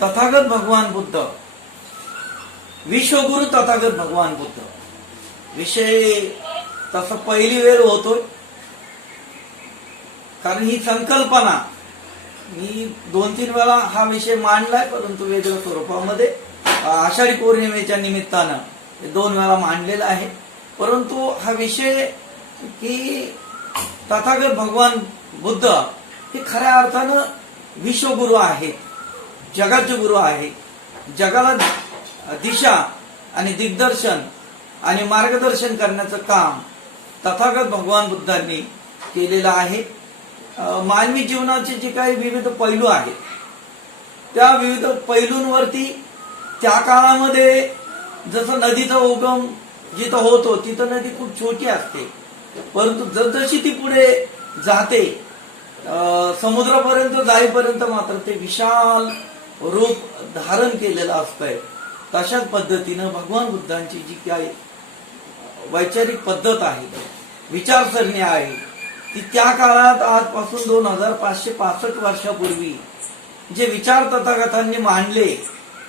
तथागत भगवान बुद्ध, विश्वगुरु तथागत भगवान बुद्ध विषय तसं पहिली वेळ होतोय. कारण ही संकल्पना मी 2-3 वेळा हा विषय मांडलाय, परंतु वेगळ्या स्वरूपामध्ये आषाढी पौर्णिमेच्या निमित्तानं 2 वेळा मांडलेला आहे. परंतु हा विषय की तथागत भगवान बुद्ध हे खऱ्या अर्थानं विश्वगुरु आहेत, जगाचे गुरु आहे. जगाला दिशा आणि दिग्दर्शन आणि मार्गदर्शन करण्याचं काम तथागत भगवान बुद्धांनी केलेलं आहे. मानवी जीवनाचे जे काही विविध पैलू आहेत त्या विविध पैलूंवरती त्या काळामध्ये जसं नदीचा उगम जिथं होतो तिथं नदी खूप छोटी असते, परंतु जसजशी ती पुढे जाते समुद्रापर्यंत जाईपर्यंत मात्र ते विशाल रूप धारण केलेलं असतंय. तशाच पद्धतीनं भगवान बुद्धांची जी काही वैचारिक पद्धत आहे, विचारसरणी आहे, ती त्या काळात आजपासून 2565 वर्षापूर्वी जे विचार तथागतांनी मांडले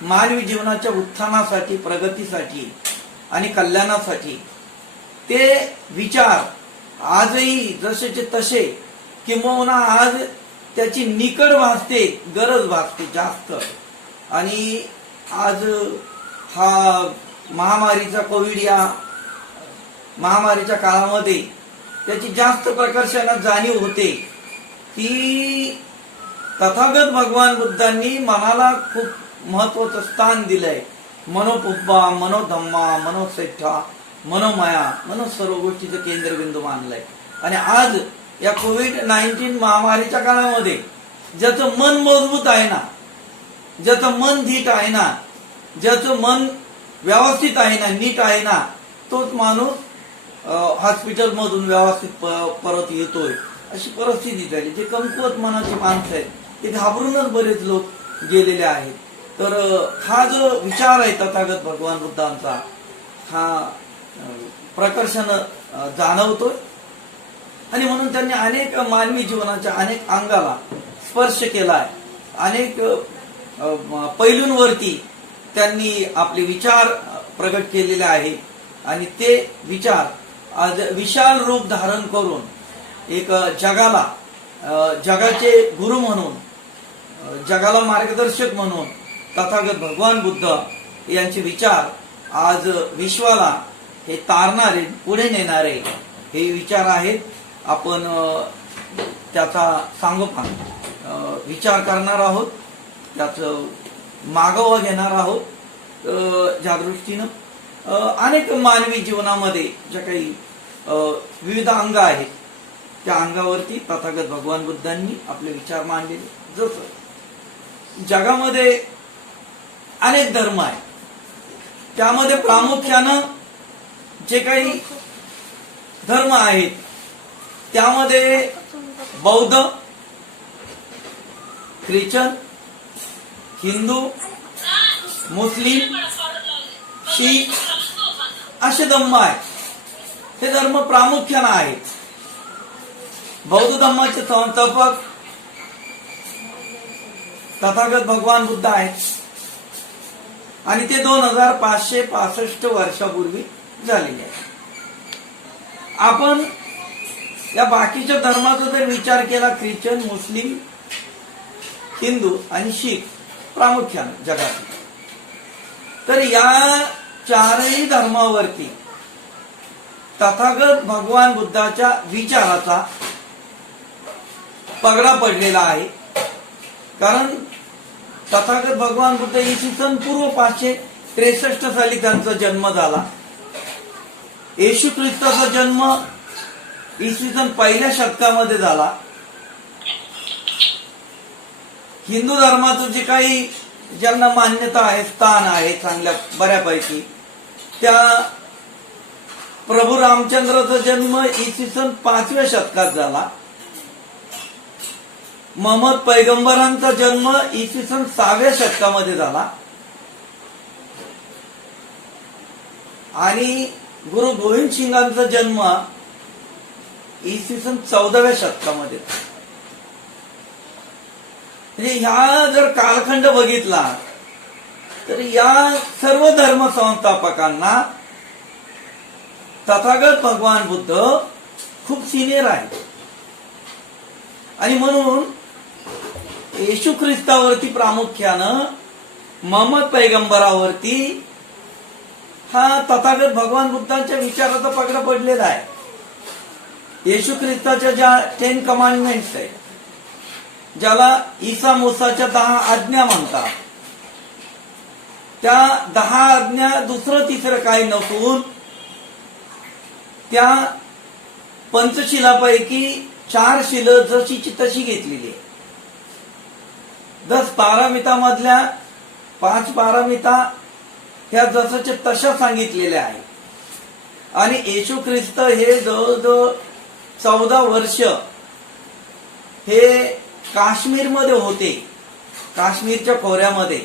मानवी जीवनाच्या उत्थानासाठी, प्रगतीसाठी आणि कल्याणासाठी, ते विचार आजही जसेचे तसे किंबहुना आज त्याची निकड भासते, गरज भासते जास्त. आणि आज हा महामारीचा कोविड या महामारीच्या काळामध्ये त्याची जास्त प्रकर्षाने जाणीव होते की तथागत भगवान बुद्धांनी मनाला खूप महत्वाचं स्थान दिलंय. मनोपुब्बा, मनोधम्मा, मनोसेठा, मनोमया, सर्व गोष्टीचं केंद्रबिंदू मानलंय. आणि आज या कोविड-19 महामारीच्या काळामध्ये ज्याचं मन मजबूत आहे ना, ज्याचं मन धीट आहे ना, ज्याचं मन व्यवस्थित आहे ना, नीट आहे ना, तोच माणूस हॉस्पिटल मधून व्यवस्थित परत येतोय, अशी परिस्थिती झाली. जे कमकुवत मनाची माणसं आहेत ते घाबरूनच बरेच लोक गेलेले आहेत. तर हा जो विचार आहे तथागत भगवान बुद्धांचा, हा प्रकर्षानं जाणवतोय. आणि म्हणून त्यांनी अनेक मानवी जीवनाच्या अनेक अंगाला स्पर्श केलाय, अनेक पैलूंवरती त्यांनी आपले विचार प्रगट केलेले आहे. आणि ते विचार आज विशाल रूप धारण करून एक जगाला, जगाचे गुरु म्हणून, जगाला मार्गदर्शक म्हणून तथागत भगवान बुद्ध यांचे विचार आज विश्वाला हे तारणारे, पुढे नेणारे हे विचार आहेत. आपण त्याचा सांगोपांग विचार करणार आहोत, त्याचं मागोवा घेणार आहोत. ज्या दृष्टीनं अनेक मानवी जीवनामध्ये ज्या काही विविध अंग आहेत त्या अंगावरती तथागत भगवान बुद्धांनी आपले विचार मांडलेले. जसं जगामध्ये अनेक धर्म आहेत, त्यामध्ये प्रामुख्यानं जे काही धर्म आहेत त्यामध्ये बौद्ध, ख्रिश्चन, हिंदू, मुस्लिम, शीख असे धर्म आहेत. हे धर्म प्रामुख्यानं आहेत. बौद्ध धर्माचे संस्थापक तथागत भगवान बुद्ध आहेत आणि ते 2565 वर्षापूर्वी झालेले आहेत. आपण या बाकीच्या धर्माचा जर विचार केला, ख्रिश्चन, मुस्लिम, हिंदू आणि शीख प्रामुख्याने जगात, तर या 4ही धर्मावरती तथागत भगवान बुद्धाच्या विचाराचा पगडा पडलेला आहे. कारण तथागत भगवान बुद्ध इसवी सन पूर्व 563 साली त्यांचा जन्म झाला. येशू ख्रिस्ताचा जन्म इसवी सन 1ल्या शतकामध्ये झाला. हिंदू धर्माचं जे काही ज्यांना मान्यता आहे, स्थान आहे चांगल्या बऱ्यापैकी, त्या प्रभू रामचंद्राचा जन्म इसवी सन 5व्या शतकात झाला. मोहम्मद पैगंबरांचा जन्म इसवी सन 6व्या शतकामध्ये झाला. आणि गुरु गोविंद सिंगांचा जन्म इसवी सन 14व्या शतकामध्ये. म्हणजे ह्या जर कालखंड बघितला तर या सर्व धर्म संस्थापकांना तथागत भगवान बुद्ध खूप सिनियर आहे आणि म्हणून येशू ख्रिस्तावरती प्रामुख्यानं मोहम्मद पैगंबरावरती हा तथागत भगवान बुद्धांच्या विचाराचा पगडा पडलेला आहे. येशू ख्रिस्ताच्या ज्या 10 कमांडमेंट्स आहेत, ज्याला ईसा मूसाच्या 10 आज्ञा म्हणतात, त्या 10 आज्ञा दुसरं तिसरं काही नसून त्या पंचशिलापैकी 4 शिलं जशीची तशी घेतलेली आहे. 10 पारामितामधल्या 5 पारामिता ह्या जसच्या तशा सांगितलेल्या आहेत आणि येशू ख्रिस्त हे जवळजवळ 14 वर्ष हे काश्मीरमध्ये होते, काश्मीरच्या खोऱ्यामध्ये,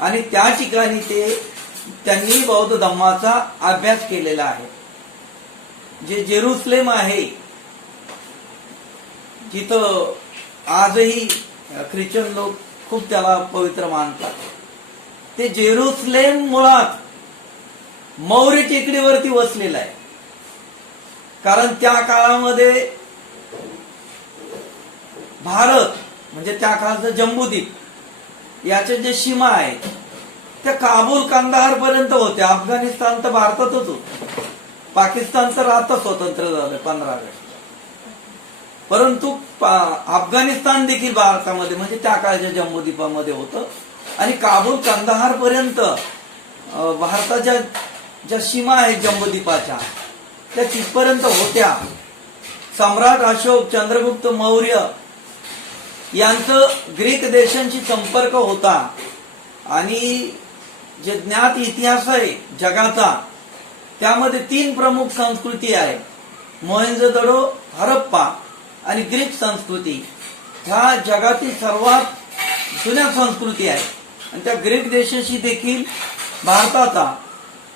आणि त्या ठिकाणी त्यांनी बौद्ध धम्माचा अभ्यास केलेला आहे. जे जेरुसलेम आहे जिथं आजही ख्रिश्चन लोक खूप त्याला पवित्र मानतात, ते जेरुसलेम मुळात मौर्य टेकडीवरती वसलेलं आहे. कारण त्या काळामध्ये भारत म्हणजे त्या काळचं जम्बूद्वीप याच्या जे सीमा आहेत त्या काबूल कंदाहार पर्यंत होत्या. अफगाणिस्तान तर भारतातच होतं, पाकिस्तान तर आता स्वतंत्र झालं 15 ऑगस्ट, परंतु अफगाणिस्तान देखील भारतामध्ये म्हणजे त्या काळच्या जम्बूद्वीपामध्ये होतं आणि काबूल कंदाहार पर्यंत भारताच्या ज्या सीमा आहेत जम्बूद्वीपाच्या त्या तिथपर्यंत होत्या. सम्राट अशोक, चंद्रगुप्त मौर्य यांचं ग्रीक देशांशी संपर्क होता आणि जे ज्ञात इतिहास आहे जगाचा त्यामध्ये 3 प्रमुख संस्कृती आहे, मोहेंजोदडो, हरप्पा आणि ग्रीक संस्कृती. ह्या जगातील सर्वात जुन्या संस्कृती आहेत आणि त्या ग्रीक देशाशी देखील भारताचा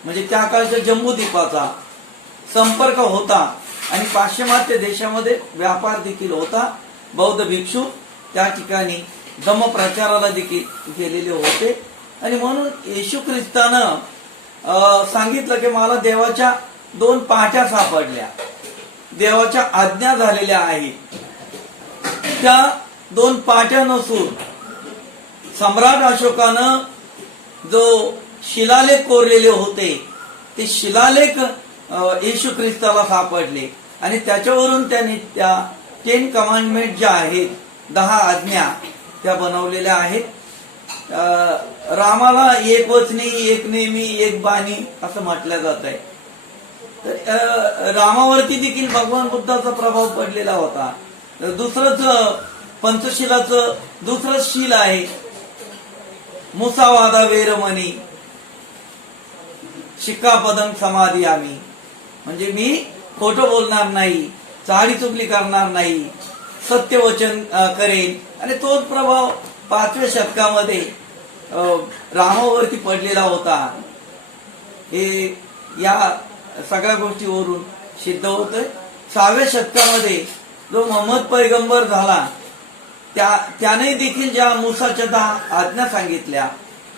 म्हणजे त्या काळच्या जम्बूद्वीपाचा संपर्क होता आणि पाश्चिमात्य देशामध्ये व्यापार देखील होता. बौद्ध भिक्षू त्या ठिकाणी धम्मप्रचाराला देखील गेलेले होते आणि म्हणून येशू ख्रिस्तानं सांगितलं की मला देवाच्या 2 पाट्या सापडल्या, देवाच्या आज्ञा झालेल्या आहेत. त्या 2 पाट्या नसून सम्राट अशोकानं जो शिलालेख कोरलेले होते ते शिलालेख येशू ख्रिस्ताला सापडले आणि त्याच्यावरून त्यांनी त्या 10 कमांडमेंट ज्या आहेत, 10 आज्ञा त्या बनवलेल्या आहेत. रामाला एक वचनी, एक नेमी, एक बाणी असं म्हटलं जात आहे. तर रामावरती देखील भगवान बुद्धाचा प्रभाव पडलेला होता. दुसरंच पंचशिलाचं दुसरं शील आहे मुसावादा वेरमणी शिक्कापदं समादियामी, म्हणजे मी खोटं बोलणार नाही, चाडी चुगली करणार नाही, सत्यवचन करेन. आणि तोच प्रभाव 5व्या शतकामध्ये रामावरती पडलेला होता. हे या सगळ्या गोष्टीवरून सिद्ध होतंय. 6व्या शतकामध्ये जो मोहम्मद पैगंबर झाला त्याने देखील ज्या मुसाच्या 10 आज्ञा सांगितल्या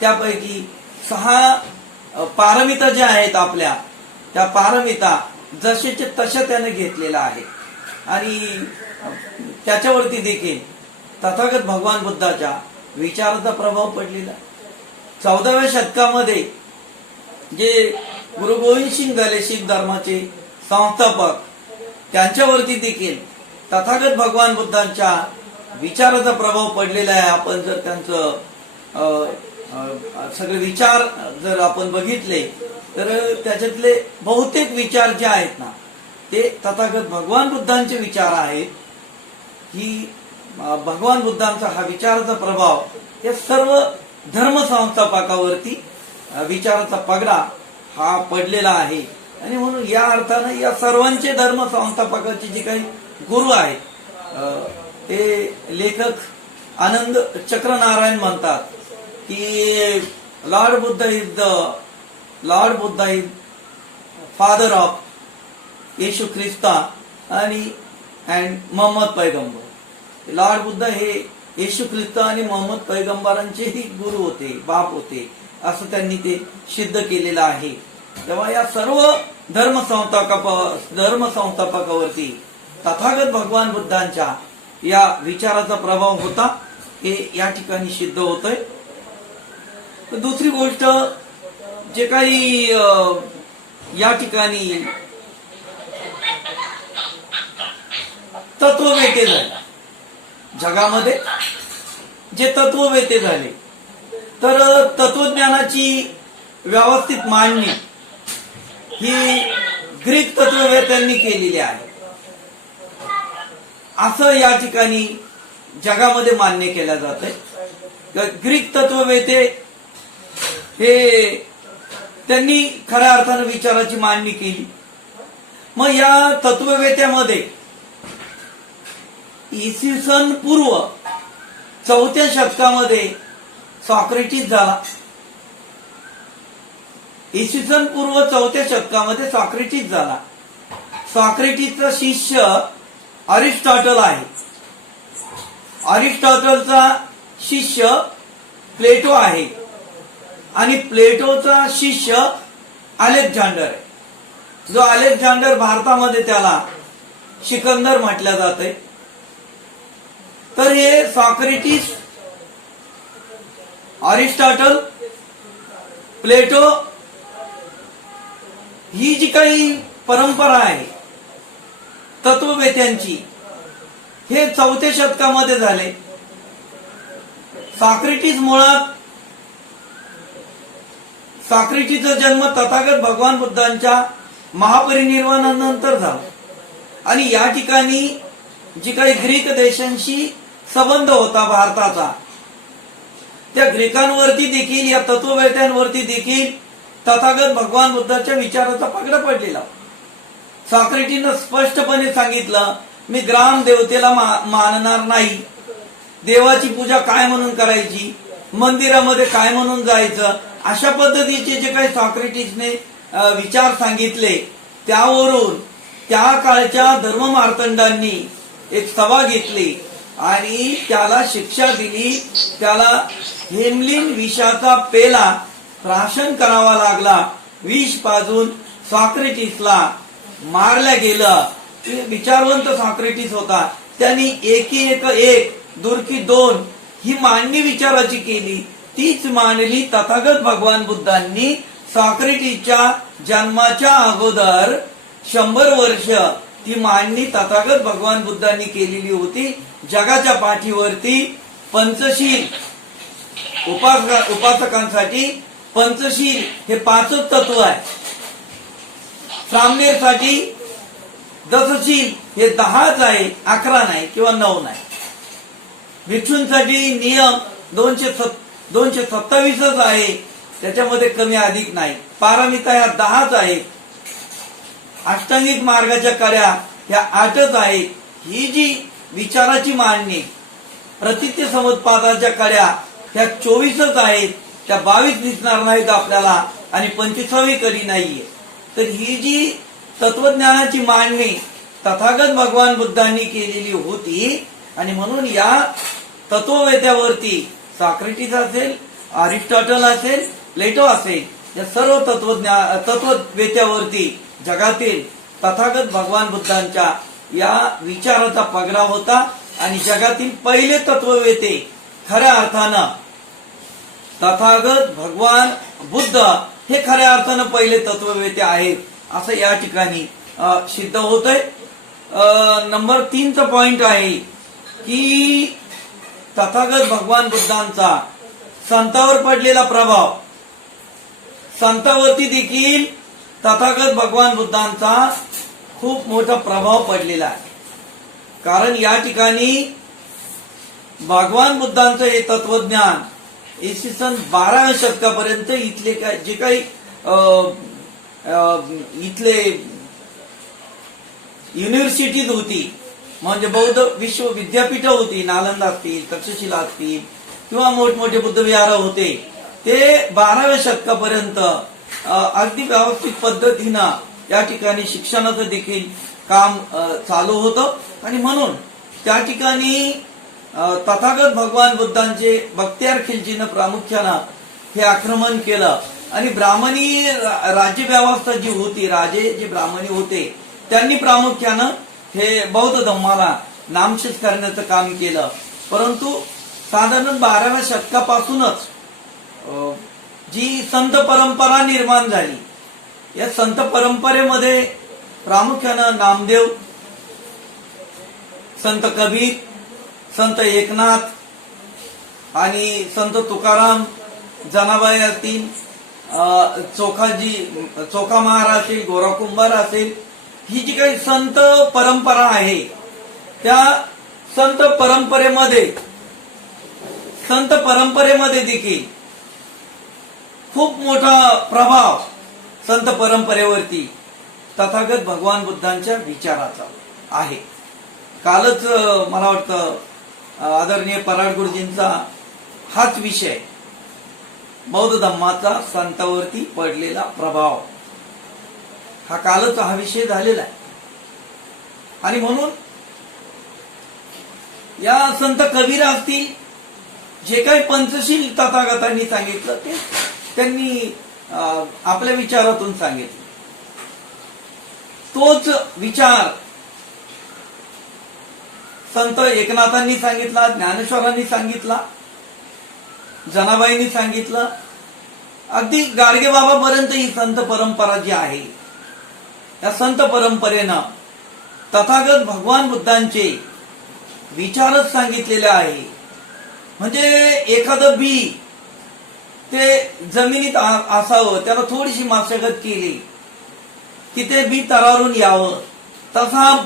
त्यापैकी 6 पारमिता ज्या आहेत आपल्या, त्या पारमिता जसेच्या तशा त्याने घेतलेला आहे आणि त्याच्यावरती देखील तथागत भगवान बुद्धाच्या विचाराचा प्रभाव पडलेला. 14व्या शतकामध्ये जे गुरु गोविंद सिंग झाले शीख धर्माचे संस्थापक, त्यांच्यावरती देखील तथागत भगवान बुद्धांच्या विचाराचा प्रभाव पडलेला आहे. आपण जर त्यांचं सगळे विचार जर आपण बघितले तर त्याच्यातले बहुतेक विचार जे आहेत ना ते तथागत भगवान बुद्धांचे विचार आहेत. ही भगवान बुद्धांचा हा विचाराचा प्रभाव या सर्व धर्म संस्थापकावरती विचाराचा पगडा हा पडलेला आहे आणि म्हणून या अर्थानं या सर्वांचे धर्म संस्थापकाचे जे काही गुरु आहेत ते लेखक आनंद चक्रनारायण म्हणतात की lord Buddha is father of येशू ख्रिस्ता आणि मोहम्मद पैगंबर. लॉर्ड बुद्ध हे येशू ख्रिस्त आणि मोहम्मद पैगंबरांचेही गुरु होते, बाप होते, असं त्यांनी ते सिद्ध केलेलं आहे. तेव्हा या सर्व धर्मसंस्थापकावरती तथागत भगवान बुद्धांच्या या विचाराचा प्रभाव होता, हे या ठिकाणी सिद्ध होतंय. तर दुसरी गोष्ट, जे काही या ठिकाणी तत्ववेते झाले जगामध्ये, जे तत्ववेते झाले, तर तत्वज्ञानाची व्यवस्थित मांडणी ही ग्रीक तत्ववेत्यांनी केलेली आहे, असं या ठिकाणी जगामध्ये मान्य केलं जातंय. ग्रीक तत्ववेते हे त्यांनी खऱ्या अर्थानं विचाराची मांडणी केली. मग या तत्ववेत्यामध्ये इसवी सन पूर्व 4थ्या शतकामध्ये सॉक्रेटिस झाला. इसवी सन पूर्व 4थ्या शतकामध्ये सॉक्रेटिस झाला. सॉक्रेटिसचा शिष्य अरिस्टॉटल आहे. अरिस्टॉटलचा शिष्य प्लेटो आहे आणि प्लेटोचा शिष्य अलेक्झांडर आहे. जो अलेक्झांडर, भारतामध्ये त्याला सिकंदर म्हटलं जातंय. तर हे सॉक्रेटिस, अरिस्टॉटल, प्लेटो ही जी काही परंपरा आहे तत्ववेत्यांची, हे 4थ्या शतकामध्ये झाले. सॉक्रेटिसचा जन्म तथागत भगवान बुद्धांच्या महापरिनिर्वाणानंतर झाला आणि या ठिकाणी जी काही ग्रीक देशांशी संबंध होता भारताचा, त्या ग्रीकांवरती देखील, या तत्ववेत्यांवरती देखील तथागत भगवान बुद्धाच्या विचाराचा पगडा पडलेला. सॉक्रेटिसनं स्पष्टपणे सांगितलं, मी ग्राम देवतेला मानणार नाही, देवाची पूजा काय म्हणून करायची, मंदिरामध्ये काय म्हणून जायचं, अशा पद्धतीचे जे काही सॉक्रेटिसने विचार सांगितले, त्यावरून त्या काळच्या धर्ममार्तंडांनी एक सभा घेतली आणि त्याला शिक्षा दिली. त्याला हेमलिन विषाचा पेला प्राशन करावा लागला. विष पाजून सॉक्रेटिसला मारल्या गेलं. विचारवंत सॉक्रेटिस होता. त्यांनी एकी एक दुर्की दोन ही मांडणी विचाराची केली. तीच मांडली तथागत भगवान बुद्धांनी सॉक्रेटिसच्या जन्माच्या अगोदर 100 वर्ष ती मांडणी तथागत भगवान बुद्धांनी केलेली होती. जगाच्या पाठीवरती पंचशील उपासकांसाठी पंचशील हे 5च तत्व आहे. सामनेरसाठी दशशील हे 10च आहे, 11 नाही किंवा 9 नाही. भिक्षूंसाठी नियम 227च आहे, त्याच्यामध्ये कमी अधिक नाही. पारमिता ह्या 10च आहेत. अष्टांगिक मार्गाच्या कड्या ह्या 8च आहेत. ही जी विचाराची मांडणी, प्रतित्य समुत्पादाच्या कड्या ह्या 24च आहेत. त्या 22 दिसणार नाहीत आपल्याला आणि 25वी कडी नाहीये. तर ही जी तत्वज्ञानाची मांडणी तथागत भगवान बुद्धांनी केलेली होती आणि म्हणून या तत्ववेत्यावरती सॉक्रेटिस असेल, अरिस्टॉटल असेल, प्लेटो असेल, या सर्व तत्ववेत्यावरती जगातील तथागत भगवान बुद्धांच्या या विचाराचा पगडा होता आणि जगातील पहिले तत्ववेते खऱ्या अर्थानं तथागत भगवान बुद्ध हे खऱ्या अर्थानं पहिले तत्ववेते आहेत, असं या ठिकाणी सिद्ध होतंय. नंबर 3चा पॉइंट आहे की तथागत भगवान बुद्धांचा संतांवर पडलेला प्रभाव, संतांवरती देखील तथागत भगवान बुद्धांचा खूप मोठा प्रभाव पडलेला आहे. कारण या ठिकाणी भगवान बुद्धांचं हे तत्वज्ञान इसवी सन 12व्या शतकापर्यंत इथले जे काही इथले युनिव्हर्सिटीज होती, म्हणजे बौद्ध विश्व विद्यापीठ होती, नालंदा असतील, तक्षशिला असतील किंवा मोठमोठे बुद्ध विहार होते, ते 12व्या शतकापर्यंत अगदी व्यवस्थित पद्धतीनं या ठिकाणी शिक्षणाचं देखील काम चालू होतं आणि म्हणून त्या ठिकाणी तथागत भगवान बुद्धांचे बख्तियार खिलजीनं प्रामुख्यानं हे आक्रमण केलं आणि ब्राह्मणी राज्य व्यवस्था जी होती, राजे जे ब्राह्मणी होते त्यांनी प्रामुख्यानं हे बौद्ध धम्माला नामशेष करण्याचं काम केलं. परंतु साधारण 12व्या शतकापासूनच जी संत परंपरा निर्माण झाली, या संत परंपरेमध्ये प्रामुख्यानं नामदेव, संत कबीर, संत एकनाथ आणि संत तुकाराम, जनाबाई असतील, चोखा महाराज असेल, गोरा कुंभार असेल, ही जी काही संत परंपरा आहे त्या संत परंपरेमध्ये देखील खूप मोठा प्रभाव संत परंपरेवरती तथागत भगवान बुद्धांच्या विचाराचा आहे. कालच मला वाटतं आदरणीय पराड गुरुजींचा हाच विषय, बौद्ध धम्माचा संतांवरती पडलेला प्रभाव, हा कालच हा विषय झालेला आहे. आणि म्हणून या संत कबीर असतील, जे काही पंचशील तथागतांनी सांगितलं ते त्यांनी आपल्या विचारातून सांगितलं. तोच विचार संत एकनाथांनी सांगितला, ज्ञानेश्वरांनी सांगितला, जनाबाईंनी सांगितलं, अगदी गाडगे बाबापर्यंत ही संत परंपरा जी आहे, या संत परंपरेनं तथागत भगवान बुद्धांचे विचारच सांगितलेले आहे. म्हणजे एखादं बी ते जमिनीत असावं, त्याला थोडीशी मशागत केली की ते बी तरारून यावं, तसा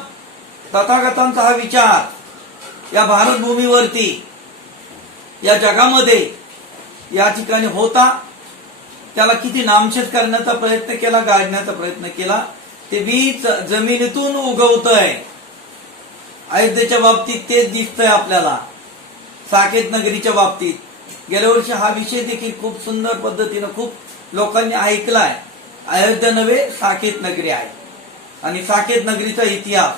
तथागतांचा हा विचार या भारतभूमीवरती, या जगामध्ये या ठिकाणी होता. त्याला किती नामशेष करण्याचा प्रयत्न केला, गाडण्याचा प्रयत्न केला, ते बीज जमिनीतून उगवतंय. अयोध्येच्या बाबतीत तेच दिसतंय आपल्याला, साकेत नगरीच्या बाबतीत. गेल्या वर्षी हा विषय देखील खूप सुंदर पद्धतीनं खूप लोकांनी ऐकलाय. अयोध्या नव्हे, साकेत नगरी आहे आणि साकेत नगरीचा इतिहास.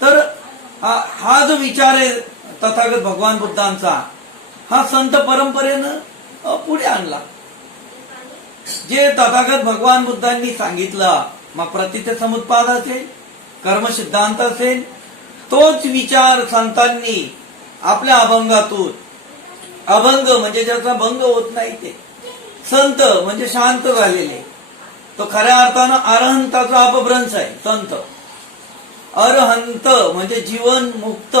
तर हा जो विचार आहे तथागत भगवान बुद्धांचा, हा संत परंपरेनं पुढे आणला. जे तथागत भगवान बुद्धांनी सांगितलं, मग प्रतिते समुत्पाद असेल, कर्मसिद्धांत असेल, तोच विचार संतांनी आपल्या अभंगातून, अभंग म्हणजे ज्याचा भंग होत नाही ते संत, म्हणजे शांत झालेले, तो खऱ्या अर्थानं अरहंताचा अपभ्रंश आहे संत. अरहंत म्हणजे जीवन मुक्त,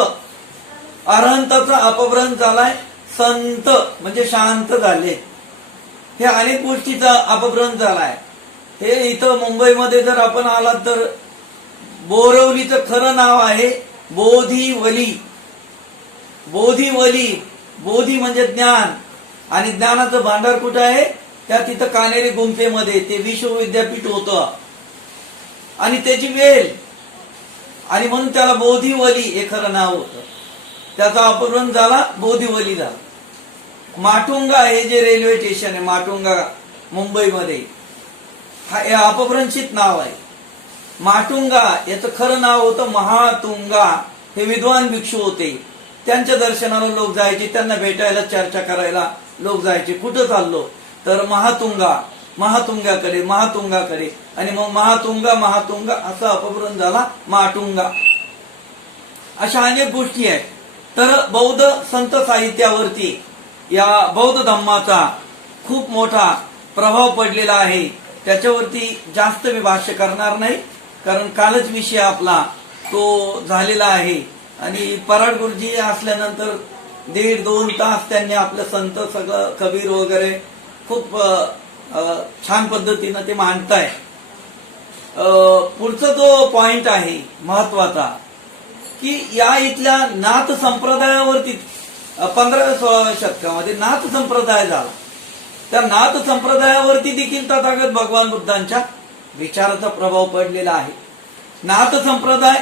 अरहंताचा अपभ्रंश झालाय संत म्हणजे शांत झाले. हे अनेक गोष्टीचा अपभ्रंश झालाय. हे इथं मुंबईमध्ये जर आपण आलात तर बोरवलीचं खरं नाव आहे बोधिवली. बोधिवली, बोधी म्हणजे ज्ञान, आणि ज्ञानाचं भांडार कुठं आहे, त्या तिथं कानेरी गुंफेमध्ये ते विश्व विद्यापीठ होतं आणि त्याची वेल, आणि म्हणून त्याला बोधिवली हे खरं नाव होतं. त्याचा अपभ्रंश झाला, बोधिवली झाला. माटुंगा हे जे रेल्वे स्टेशन आहे माटुंगा मुंबईमध्ये, हे अपभ्रंशित नाव आहे. माटुंगा याचं खरं नाव होतं महातुंगा. हे विद्वान भिक्षू होते, त्यांच्या दर्शनाला लोक जायचे, त्यांना भेटायला, चर्चा करायला लोक जायचे. कुठं चाललो तर महातुंगाकडे, आणि मग महातुंगा असा अपभ्रंश झाला माटुंगा. अशा अनेक गोष्टी आहेत. तर बौद्ध संत साहित्यावरती या बौद्ध धम्माचा खूप मोठा प्रभाव पडलेला आहे. त्याच्यावरती जास्त मी भाष्य करणार नाही, कारण कालच विषय आपला तो झालेला आहे. आणि पराड गुरुजी असल्यानंतर 1.5-2 तास त्यांनी आपलं संत सगळं कबीर वगैरे खूप छान पद्धतीनं ते मांडताय. पुढचा जो पॉइंट आहे महत्वाचा, की या इथल्या नाथ संप्रदायावरती 15व्या-16व्या शतकामध्ये नाथ संप्रदाय झाला. त्या नाथ संप्रदायावरती देखील तथागत भगवान बुद्धांच्या विचाराचा प्रभाव पडलेला आहे. नाथ संप्रदाय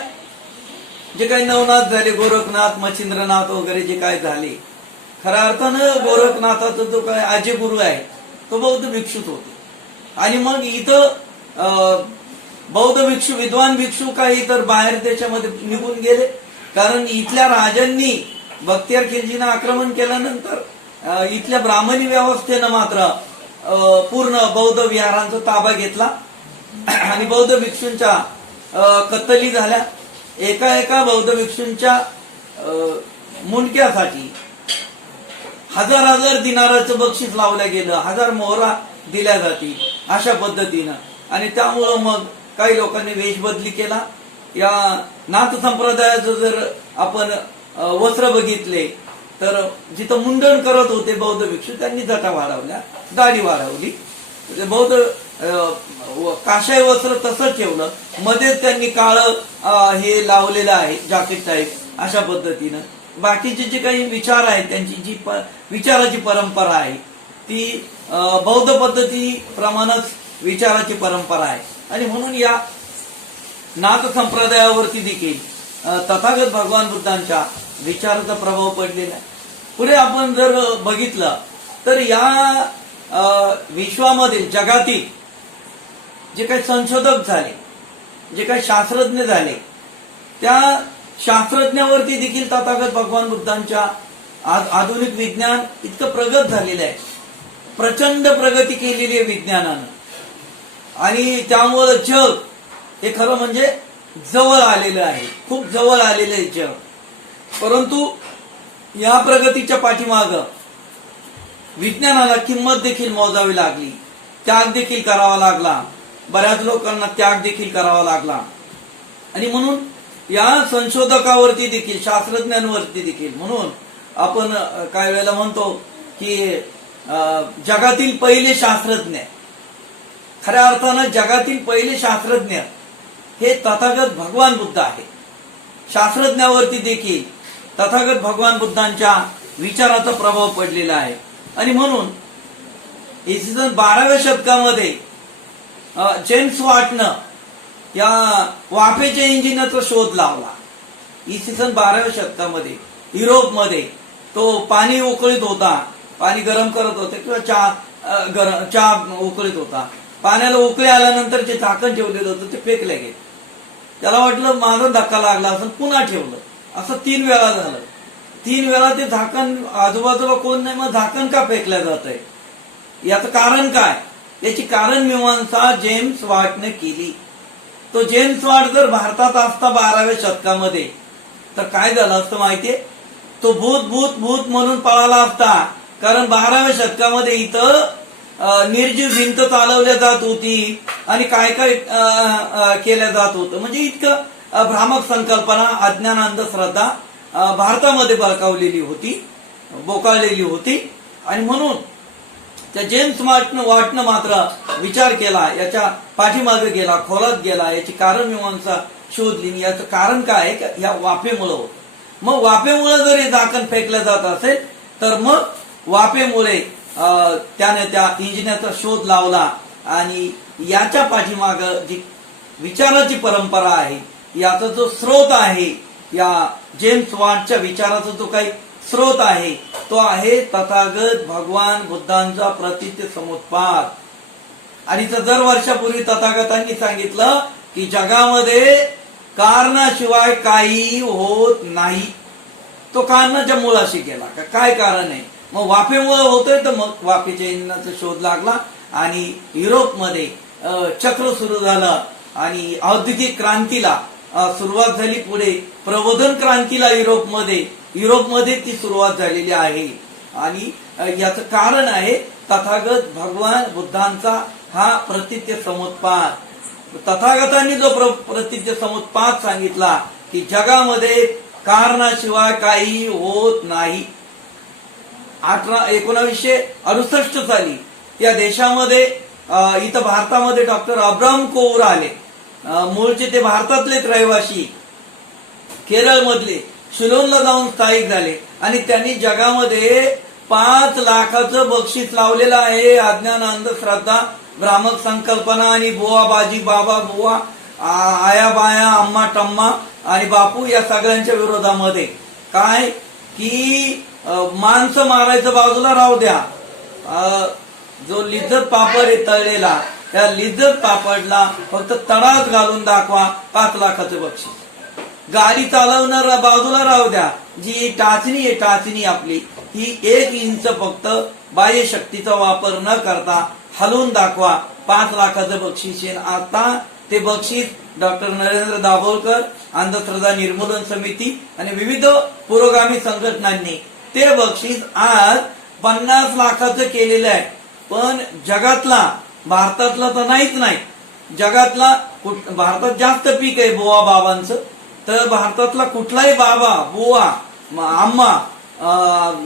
जे काही नवनाथ झाले, गोरखनाथ, मच्छिंद्रनाथ वगैरे जे काय झाले, खऱ्या अर्थानं गोरखनाथाचा जो काय आजी गुरु आहे तो बौद्ध भिक्षूच होते. आणि मग इथं बौद्ध भिक्षू, विद्वान भिक्षू काही तर बाहेर देशामध्ये निघून गेले, कारण इथल्या राजांनी बख्तियार खिलजीनं आक्रमण केल्यानंतर इथल्या ब्राह्मणी व्यवस्थेनं मात्र पूर्ण बौद्ध विहारांचा ताबा घेतला आणि बौद्ध भिक्षूंच्या कत्तली झाल्या. एका बौद्ध भिक्षूंच्या मुंडक्यासाठी 1000 दिनाराचं बक्षीस लावलं गेलं, 1000 मोहरा दिल्या जातील अशा पद्धतीनं. आणि त्यामुळं मग काही लोकांनी वेशबदली केला. या नाथ संप्रदायाचं जर आपण वस्त्र बघितले तर जिथं मुंडन करत होते बौद्ध भिक्षू त्यांनी जटा वाढवल्या, दाढी वाढवली. बौद्ध काशाय वस्त्र तसंच ठेवलं, मध्ये त्यांनी काळं हे लावलेलं आहे जॅकेट टाईप अशा पद्धतीनं. बाकीचे जे काही विचार आहेत त्यांची जी विचाराची परंपरा आहे ती बौद्ध पद्धतीप्रमाणेच विचाराची परंपरा आहे. आणि म्हणून या नाथ संप्रदायावरती देखील तथागत भगवान बुद्धांच्या विचाराचा प्रभाव पडलेला आहे. पुढे आपण जर बघितलं तर या विश्वामधील जगातील जे काही संशोधक झाले, जे काही शास्त्रज्ञ झाले, त्या शास्त्रज्ञावरती देखील तथागत भगवान बुद्धांच्या आधुनिक विज्ञान इतकं प्रगत झालेलं आहे, प्रचंड प्रगती केलेली आहे विज्ञानानं. आणि त्यामुळं जग हे खरं म्हणजे जवळ आलेलं आहे, खूप जवळ आलेलं आहे जग. परंतु या प्रगतीच्या पाठीमागं विज्ञानाला किंमत देखील मोजावी लागली, त्याग देखील करावा लागला, बऱ्याच लोकांना त्याग देखील करावा लागला. आणि म्हणून या संशोधकावरती देखील, शास्त्रज्ञांवरती देखील, म्हणून आपण काही वेळेला म्हणतो की जगातील पहिले शास्त्रज्ञ, खऱ्या अर्थानं जगातील पहिले शास्त्रज्ञ हे तथागत भगवान बुद्ध आहे. शास्त्रज्ञावरती देखील तथागत भगवान बुद्धांच्या विचाराचा प्रभाव पडलेला आहे. आणि म्हणून इसवी सन 12व्या शतकामध्ये जेम्स वाटनं या वाफेच्या इंजिनाचा शोध लावला. इसवी सन 12व्या शतकामध्ये युरोपमध्ये तो पाणी उकळीत होता, पाणी गरम करत होते किंवा चहा उकळीत होता. पाण्याला उकळी आल्यानंतर जे झाकण ठेवलेलं होतं ते फेकलं गेलं. त्याला वाटलं माझा धक्का लागला असं, पुन्हा ठेवलं. असं 3 वेळा झालं. 3 वेळा ते झाकण, आजूबाजूला कोण नाही, मग झाकण का फेकलं जात आहे, याचं कारण काय, याची कारण मीमांसा जेम्स वाटने केली. तो जेम्स वाट जर भारतात असता 12व्या शतकामध्ये तर काय झालं असतं माहितीये, तो भूत भूत भूत म्हणून पळाला असता. कारण 12व्या शतकामध्ये इथं निर्जीव भिंत चालवल्या जात होती आणि काय काय केल्या जात होतं. म्हणजे इतकं भ्रामक संकल्पना, अज्ञान, अंधश्रद्धा भारतामध्ये बळकावलेली होती, बोकाळलेली होती. आणि म्हणून त्या जेम्स वाटनं मात्र विचार केला, याच्या पाठीमागे गेला, खोलात गेला, याची कारण मीमांसा शोधली. याचं कारण काय आहे, या वाफेमुळे होतं. मग वाफेमुळे जर हे झाकण फेकलं जात असेल तर मग वाफेमुळे त्याने त्या इंजिनाचा शोध लावला. आणि याच्या पाठीमाग जी विचाराची परंपरा आहे, याचा जो स्रोत आहे, या जेम्स वाटच्या विचाराचा जो काही स्रोत आहे तो आहे तथागत भगवान बुद्धांचा प्रतीच्य समुत्पाद. आणि 1000 वर्षापूर्वी तथागतांनी सांगितलं की जगामध्ये कारणाशिवाय काही होत नाही. तो कारणाच्या मुळाशी गेला का, काय कारण आहे, मग वाफेमुळे होतोय, तर मग वाफेच्या इंजिनाचा शोध लागला. आणि युरोपमध्ये चक्र सुरू झालं आणि औद्योगिक क्रांतीला सुरुवात झाली. पुढे प्रबोधन क्रांतीला युरोपमध्ये ती सुरुवात झालेली आहे. आणि याचं कारण आहे तथागत भगवान बुद्धांचा हा प्रतीच्य समुत्पाद. तथागतांनी जो प्रतीच्य समुत्पाद सांगितला की जगामध्ये कारणाशिवाय काही होत नाही. 1968 साली या देशामध्ये इथं भारतामध्ये डॉक्टर अब्राहम कोवर आले. मूळचे ते भारतातलेच रहिवासी, केरळ मधले, शिलोनला जाऊन स्थायिक झाले. आणि त्यांनी जगामध्ये 5 लाखाचं बक्षीस लावलेलं आहे. अज्ञान, अंधश्रद्धा, भ्रामक संकल्पना आणि बुवा बाजी, बाबा बुवा, आया बाया, अम्मा टम्मा आणि बापू या सगळ्यांच्या विरोधामध्ये. काय की माणसं मारायचं बाजूला राहू द्या, जो लिज्जत पापड आहे तळलेला, त्या लिज्जत पापडला फक्त तडाच घालून दाखवा, 5 लाखाचं बक्षीस. गाडी चालवणार बाजूला राहू द्या, जी टाचणी आहे टाचणी आपली ही 1 इंच फक्त बाह्य शक्तीचा वापर न करता हलवून दाखवा, 5 लाखाचं बक्षीस येईल. आता ते बक्षीस डॉक्टर नरेंद्र दाभोलकर, अंधश्रद्धा निर्मूलन समिती आणि विविध पुरोगामी संघटनांनी ते बक्षीस आज 50 लाखाचं केलेलं आहे. पण जगातला, भारतातला तर नाहीच नाही, जगातला भारतात जास्त पीक आहे बुवा बाबांचं, तर भारतातला कुठलाही बाबा बुवा आम्हा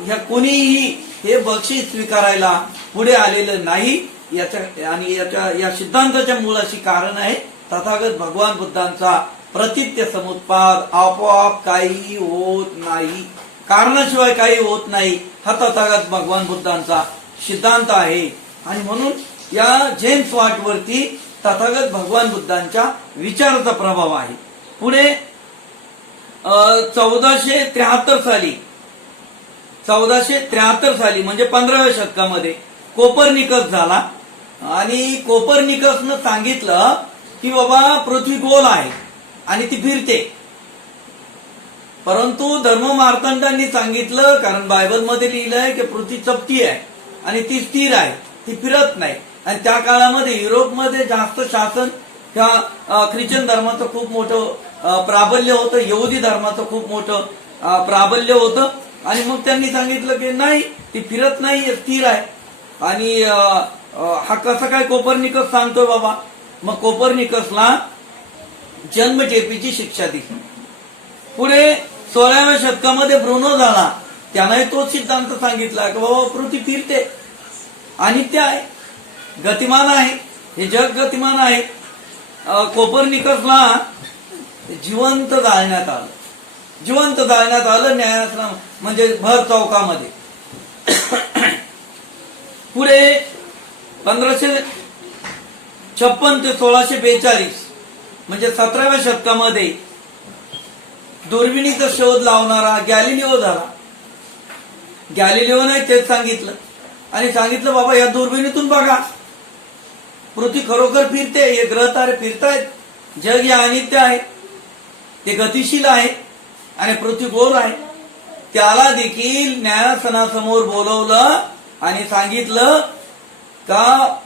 ह्या कोणीही हे बक्षीस स्वीकारायला पुढे आलेलं नाही. आणि या सिद्धांताच्या मुळाशी कारण आहे तथागत भगवान बुद्धांचा प्रतित्य समुत्पाद. आपोआप काही होत नाही, कारणाशिवाय काही होत नाही, हा तथागत भगवान बुद्धांचा सिद्धांत आहे. आणि म्हणून या जेम्स वाटवरती तथागत भगवान बुद्धांच्या विचाराचा प्रभाव आहे. पुढे 1473 साली म्हणजे 15व्या शतकामध्ये कोपर्निकस झाला. आणि कोपर्निकसनं सांगितलं की बाबा पृथ्वी गोल आहे आणि ती फिरते. परंतु धर्म मार्तंडांनी सांगितलं, कारण बायबलमध्ये लिहिलंय की पृथ्वी चपटी आहे आणि ती स्थिर आहे, ती फिरत नाही. आणि त्या काळामध्ये युरोपमध्ये जास्त शासन ह्या ख्रिश्चन धर्माचं खूप मोठं प्राबल्य होतं, यहुदी धर्माचं खूप मोठं प्राबल्य होतं. आणि मग त्यांनी सांगितलं की नाही, ती फिरत नाही, स्थिर आहे. आणि हा कसं काय कोपर्निकस सांगतोय बाबा. मग कोपर्निकसला जन्मठेपीची शिक्षा दिली. पुढे 16व्या शतकामध्ये ब्रुनो झाला, त्यानंही तोच सिद्धांत सांगितला की बाबा पृथ्वी फिरते, अनित्य आहे, गतिमान आहे, हे जग गतिमान आहे. कोपर्निकसला जिवंत जाळण्यात आलं न्यायासना म्हणजे भर चौकामध्ये. पुढे 1556 ते 1642 म्हणजे 17व्या शतकामध्ये दुर्बिणीचा शोध लावणारा गॅलिलिओ झाला. गॅलिलिओने तेच सांगितलं आणि सांगितलं बाबा या दुर्बिणीतून बघा, पृथ्वी खरोखर फिरते, हे ग्रह तारे फिरतायत, जग हे अनित्य आहे, ते गतिशील आहे आणि पृथ्वी गोल आहे. त्याला देखील न्यायासनासमोर बोलवलं आणि सांगितलं का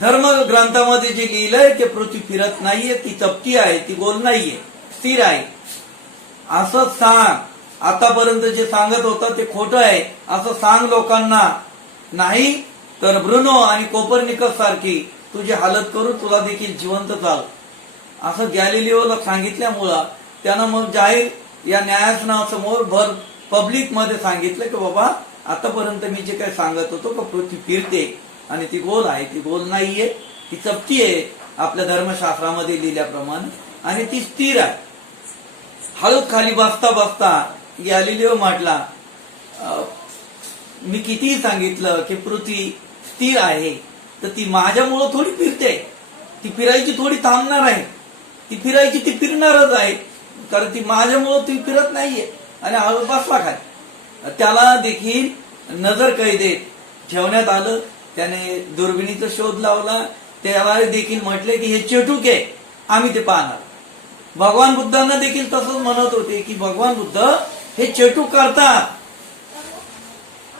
धर्म ग्रंथामध्ये जे लिहिलंय की पृथ्वी फिरत नाहीये, ती चपटी आहे, ती गोल नाहीये, स्थिर आहे, असं सांग. आतापर्यंत जे सांगत होतं ते खोटं आहे असं सांग लोकांना, नाही तर ब्रुनो आणि कोपर्निकस सारखी तुझी हालत करू, तुला देखील जिवंत चाल, असं गॅलिलिओला सांगितल्यामुळं त्यानं मग जाहीर या न्यायासनासमोर भर पब्लिक मध्ये सांगितलं की बाबा आतापर्यंत मी जे काही सांगत होतो की पृथ्वी फिरते आणि ती गोल आहे, ती गोल नाहीये, ती चपटी आहे आपल्या धर्मशास्त्रामध्ये लिहिल्याप्रमाणे, आणि ती स्थिर आहे. हळद खाली बसता बसता गॅलिलिओ म्हटला, मी कितीही सांगितलं की पृथ्वी स्थिर आहे तर ती माझ्यामुळं थोडी फिरते, ती फिरायची थोडी थांबणार आहे, ती फिरायची ती फिरणारच आहे, कारण ती माझ्यामुळं ती फिरत नाहीये. आणि हळद बसला खाली. त्याला देखील नजर कैदेत ठेवण्यात आलं. त्याने दुर्बिणीचा शोध लावला. त्याला देखील म्हटले की हे चेटूक आहे, आम्ही ते पाहणार. भगवान बुद्धांना देखील तसंच म्हणत होते की भगवान बुद्ध हे चेटूक करतात,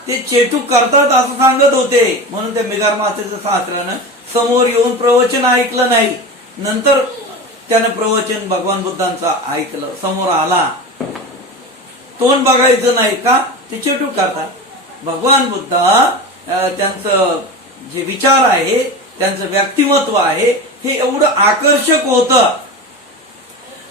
ते चेटूक करतात असं सांगत होते. म्हणून त्या मिगार मातेच्या सासऱ्यानं समोर येऊन प्रवचन ऐकलं नाही. नंतर त्यानं प्रवचन भगवान बुद्धांचं ऐकलं, समोर आला. तोंड बघायचं नाही का, ते चेटूक करतात. भगवान बुद्ध त्यांचं जे विचार आहे, त्यांचं व्यक्तिमत्व आहे, हे एवढं आकर्षक होतं,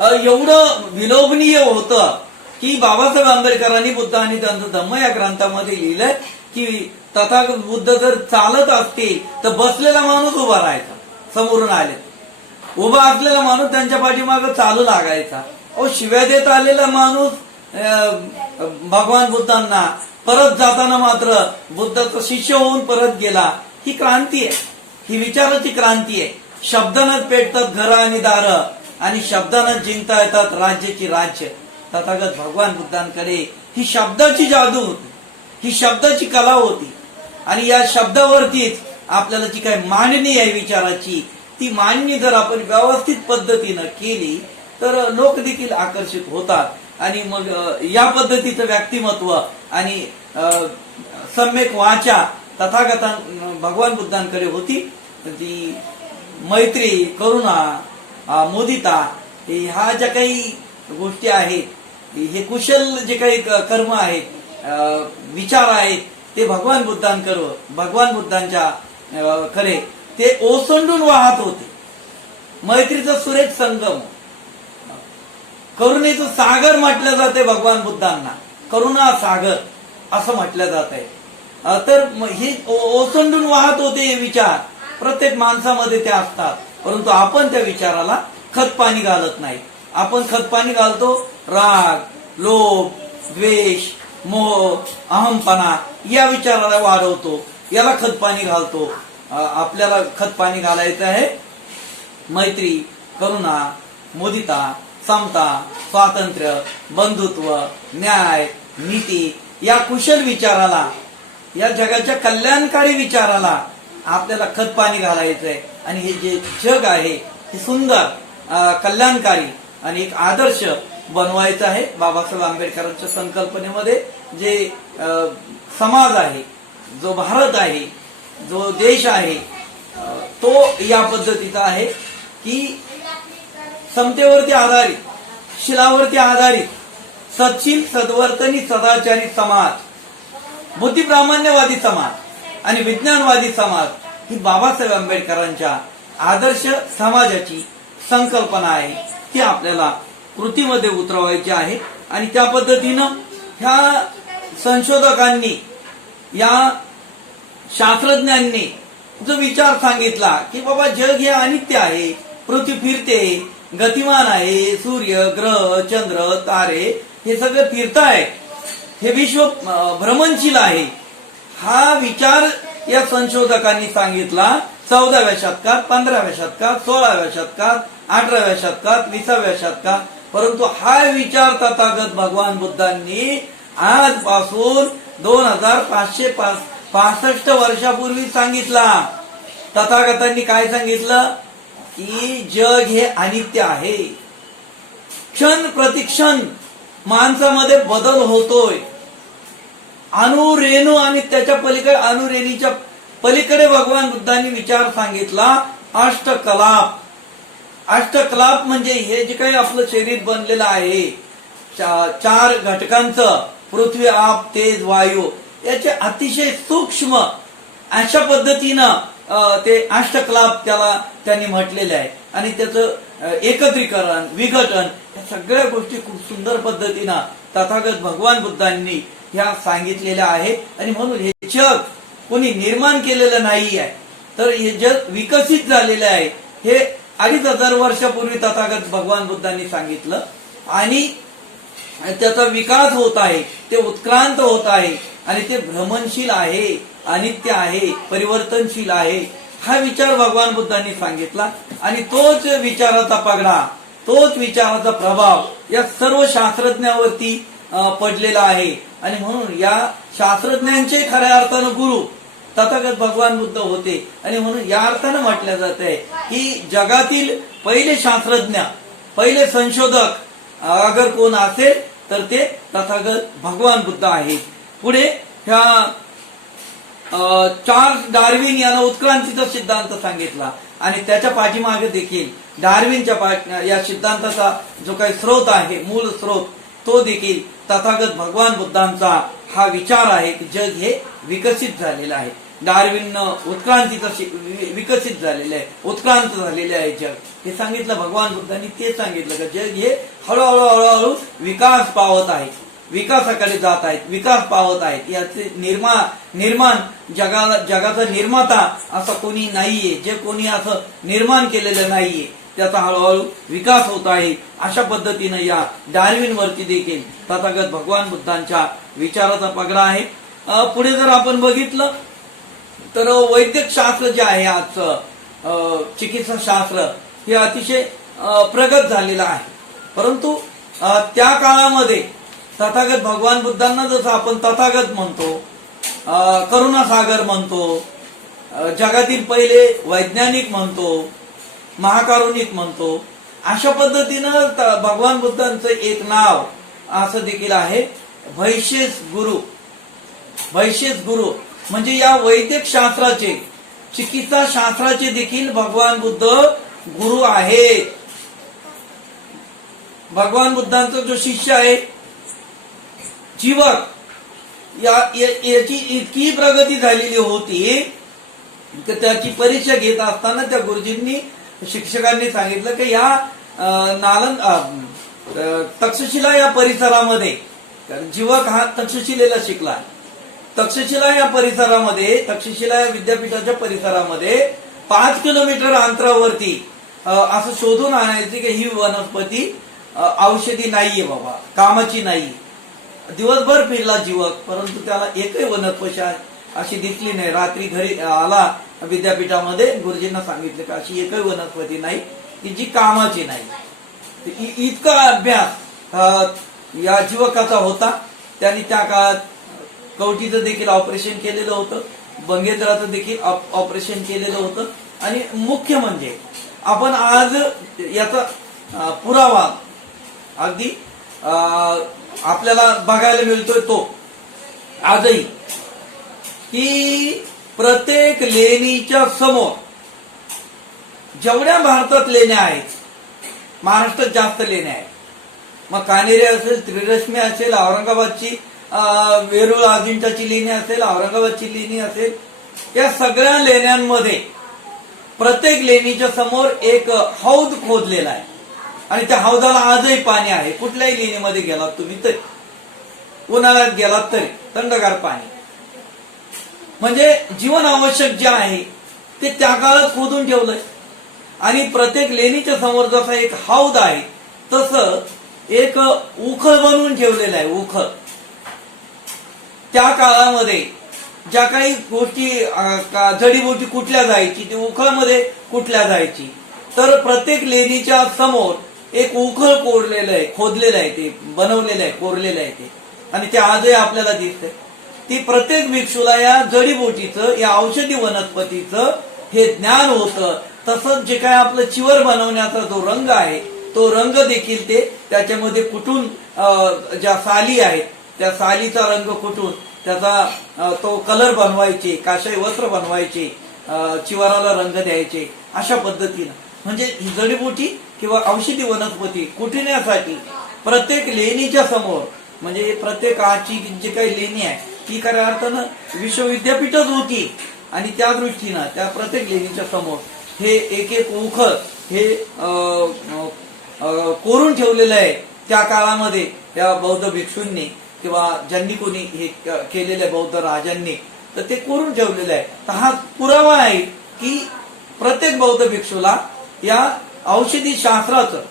एवढं विलोभनीय होतं की बाबासाहेब आंबेडकरांनी बुद्ध आणि त्यांचं धम्म या ग्रंथामध्ये लिहिलंय की तथागत बुद्ध जर चालत असतील तर बसलेला माणूस उभा राहायचा, समोरून आले उभा असलेला माणूस त्यांच्या पाठीमागे चालू लागायचा. शिव्या देत आलेला माणूस भगवान बुद्धांना परत जाताना मात्र बुद्धाचा शिष्य होऊन परत गेला. ही क्रांती आहे, ही विचाराची क्रांती आहे. शब्दानच पेटतात घरं आणि दारं आणि शब्दानच जिंकता येतात राज्याची राज्य. तथागत भगवान बुद्धांकडे ही शब्दाची जादू होती, ही शब्दाची कला होती. आणि या शब्दावरतीच आपल्याला जी काही मांडणी आहे विचाराची, ती मांडणी जर आपण व्यवस्थित पद्धतीनं केली तर लोक देखील आकर्षित होतात आणि मग या पद्धतीचं व्यक्तिमत्व आणि सम्यक वाचा तथागतां भगवान बुद्धांकडे होती. ती मैत्री, करुणा, मुदिता ह्या ज्या काही गोष्टी आहेत, हे कुशल जे काही कर्म आहेत, विचार आहेत, ते भगवान बुद्धांच्या खरे ते ओसंडून वाहत होते. मैत्रीचा सुरेख संगम, करुणेचं सागर म्हटलं जाते भगवान बुद्धांना, करुणा सागर असं म्हटलं जात आहे. तर हे ओसंडून वाहत होते हे विचार, प्रत्येक माणसामध्ये ते असतात. परंतु आपण त्या विचाराला खतपाणी घालत नाही. आपण खतपाणी घालतो राग, लोभ, द्वेष, मोह, अहमपणा या विचाराला वाढवतो, याला खतपाणी घालतो. आपल्याला खतपाणी घालायचं आहे मैत्री, करुणा, मुदिता, समता, स्वातंत्र्य, बंधुत्व, न्याय, नीती या कुशल विचाराला, या जगाच्या कल्याणकारी विचाराला आपल्याला खतपाणी घालायचंय. आणि हे जे जग आहे हे सुंदर, कल्याणकारी आणि एक आदर्श बनवायचं आहे. बाबासाहेब आंबेडकरांच्या संकल्पनेमध्ये जे समाज आहे, जो भारत आहे, जो देश आहे, तो या पद्धतीचा आहे की समतेवरती आधारित, शिलावरती आधारित, सत्शील, सद्वर्तनी, सदाचारी समाज, बुद्धिप्रामाण्यवादी समाज आणि विज्ञानवादी समाज ही बाबासाहेब आंबेडकरांच्या आदर्श समाजाची संकल्पना आहे. ती आपल्याला कृतीमध्ये उतरवायची आहे. आणि त्या पद्धतीनं ह्या संशोधकांनी, या शास्त्रज्ञांनी जो विचार सांगितला की बाबा जग हे अनित्य आहे, पृथ्वी फिरते, गतिमान आहे, सूर्य, ग्रह, चंद्र, तारे हे सगळं फिरताय, हे विश्व भ्रमणशील आहे, हा विचार या संशोधकांनी सांगितला 14व्या शतकात, 15व्या शतकात, 16व्या शतकात, 18व्या शतकात, 20व्या शतकात. परंतु हा विचार तथागत भगवान बुद्धांनी आजपासून 2565 वर्षापूर्वी सांगितला. तथागतांनी काय सांगितलं की जग हे अनित्य आहे, क्षण प्रतिक्षण माणसामध्ये बदल होतोय. अणुरेणू आणि त्याच्या पलीकडे, अणुरेणीच्या पलीकडे भगवान बुद्धांनी विचार सांगितला अष्टकलाप. अष्टकलाप म्हणजे हे जे काही आपलं शरीर बनलेलं आहे, 4 घटकांचं, पृथ्वी, आप, तेज, वायू, याचे अतिशय सूक्ष्म अशा पद्धतीनं ते अष्टकलाप त्याला त्यांनी म्हटलेले आहे. आणि त्याचं एकत्रीकरण, विघटन या सगळ्या गोष्टी खूप सुंदर पद्धतीनं तथागत भगवान बुद्धांनी ह्या सांगितलेल्या आहेत. आणि म्हणून हे जग कोणी निर्माण केलेलं नाही आहे, तर हे जग विकसित झालेलं आहे. हे 2500 वर्षापूर्वी तथागत भगवान बुद्धांनी सांगितलं आणि त्याचा विकास होत आहे, ते उत्क्रांत होत आहे आणि ते भ्रमणशील आहे, अनित्य आहे, परिवर्तनशील आहे. हा विचार भगवान बुद्धांनी सांगितला आणि तोच विचाराचा पगडा, तोच विचाराचा प्रभाव या सर्व शास्त्रज्ञावरती पडलेला आहे. आणि म्हणून या शास्त्रज्ञांचे खऱ्या अर्थानं गुरु तथागत भगवान बुद्ध होते. आणि म्हणून या अर्थानं म्हटलं जात आहे की जगातील पहिले शास्त्रज्ञ, पहिले संशोधक अगर कोण असेल तर ते तथागत भगवान बुद्ध आहेत. पुढे ह्या चार्ल्स डार्विन यानं उत्क्रांतीचा सिद्धांत सांगितला आणि त्याच्या पाठीमागे देखील डार्विनच्या या सिद्धांताचा जो काही स्रोत आहे, मूळ स्रोत, तो देखील तथागत भगवान बुद्धांचा हा विचार आहे की जग हे विकसित झालेलं आहे. डार्विननं उत्क्रांतीचा विकसित झालेलं आहे, उत्क्रांत झालेले आहे जग, हे सांगितलं भगवान बुद्धांनी. ते सांगितलं की जग हे हळूहळू विकास पावत आहे, विकासाकडे जात आहेत, विकास पावत आहेत. याचे निर्माण जगाचा निर्माता असा कोणी नाहीये, जे कोणी असं निर्माण केलेलं नाहीये, त्याचा हळूहळू विकास होत आहे. अशा पद्धतीनं या डार्विन वरती देखील तथागत भगवान बुद्धांच्या विचाराचा पगडा आहे. पुढे जर आपण बघितलं तर वैद्यक शास्त्र जे आहे आजचं, चिकित्सा शास्त्र हे अतिशय प्रगत झालेलं आहे. परंतु त्या काळामध्ये तथागत भगवान बुद्धांना जसं आपण तथागत म्हणतो, करुणासागर म्हणतो, जगातील पहिले वैज्ञानिक म्हणतो, महाकारुणिक म्हणतो, अशा पद्धतीनं भगवान बुद्धांचं एक नाव असं देखील आहे, वैशेष गुरु. वैशेष गुरु म्हणजे या वैद्यक शास्त्राचे, चिकित्सा शास्त्राचे देखील भगवान बुद्ध गुरु आहेत. भगवान बुद्धांचा जो शिष्य आहे जीवक, याची इतकी प्रगती झालेली होती की त्याची परीक्षा घेत असताना त्या गुरुजींनी, शिक्षकांनी सांगितलं की या तक्षशिला या परिसरामध्ये, जीवक हा तक्षशिलेला शिकला, तक्षशिला या परिसरामध्ये, तक्षशिला या विद्यापीठाच्या परिसरामध्ये 5 किलोमीटर अंतरावरती असं शोधून आणायचे की ही वनस्पती औषधी नाहीये बाबा, कामाची नाही. दिवसभर फिरला जीवक, परंतु त्याला एकही वनस्पती अशी दिसली नाही. रात्री घरी आला विद्यापीठामध्ये, गुरुजींना सांगितलं की अशी एकही वनस्पती नाही की जी कामाची नाही. इतका अभ्यास या जीवकाचा होता. त्यांनी त्या काळात कवटीचं देखील ऑपरेशन केलेलं होतं, बंगेद्राचं देखील ऑपरेशन केलेलं होतं. आणि मुख्य म्हणजे आपण आज याचा पुरावा अगदी आपल्याला बघायला मिळतोय तो आजही, की प्रत्येक लेणीच्या समोर, जेवढ्या भारतात लेण्या आहेत, महाराष्ट्रात जास्त लेण्या आहेत, मग कानेरी असेल, त्रिरश्मी असेल, औरंगाबादची वेरूळ अजिंठाची लेणी असेल, औरंगाबादची लेणी असेल, या सगळ्या लेण्यांमध्ये प्रत्येक लेणीच्या समोर एक हौद खोदलेला आहे आणि त्या हौदाला आजही पाणी आहे. कुठल्याही लेणीमध्ये गेलात तुम्ही तरी, उन्हाळ्यात गेलात तरी थंडगार पाणी. म्हणजे जीवन आवश्यक जे आहे ते त्या काळात खोदून ठेवलंय. आणि प्रत्येक लेणीच्या समोर जसा एक हौद आहे तसं एक उखळ बनवून ठेवलेलं आहे. उखळ, त्या काळामध्ये ज्या काही गोष्टी जडीबुटी कुठल्या जायची, ती उखळमध्ये कुठल्या जायची, तर प्रत्येक लेणीच्या समोर एक उखळ कोरलेलं आहे, खोदलेलं आहे, ते बनवलेलं आहे, कोरलेलं आहे ते. आणि ते आजही आपल्याला दिसतंय. ती प्रत्येक भिक्षूला या जडीबुटीचं, या औषधी वनस्पतीचं हे ज्ञान होतं. तसंच जे काय आपलं चिवर बनवण्याचा जो रंग आहे, तो रंग देखील ते त्याच्यामध्ये कुठून, ज्या साली आहेत त्या सालीचा रंग कुठून त्याचा तो कलर बनवायचे, काशाई वस्त्र बनवायचे, चिवाराला रंग द्यायचे, अशा पद्धतीनं. म्हणजे ही जडीबुटी किंवा औषधी वनस्पती कुठण्यासाठी प्रत्येक लेणीच्या समोर, म्हणजे प्रत्येक आजची जी काही लेणी आहे ती खऱ्या अर्थानं विश्वविद्यापीठच होती. आणि त्या दृष्टीनं त्या प्रत्येक लेणीच्या समोर हे एक एक उखळ हे कोरून ठेवलेलं आहे. त्या काळामध्ये त्या बौद्ध भिक्षूंनी किंवा ज्यांनी कोणी हे केलेल्या बौद्ध राजांनी, तर ते कोरून ठेवलेलं आहे. तर हा पुरावा आहे की प्रत्येक बौद्ध भिक्षूला या औषधी शास्त्राचं,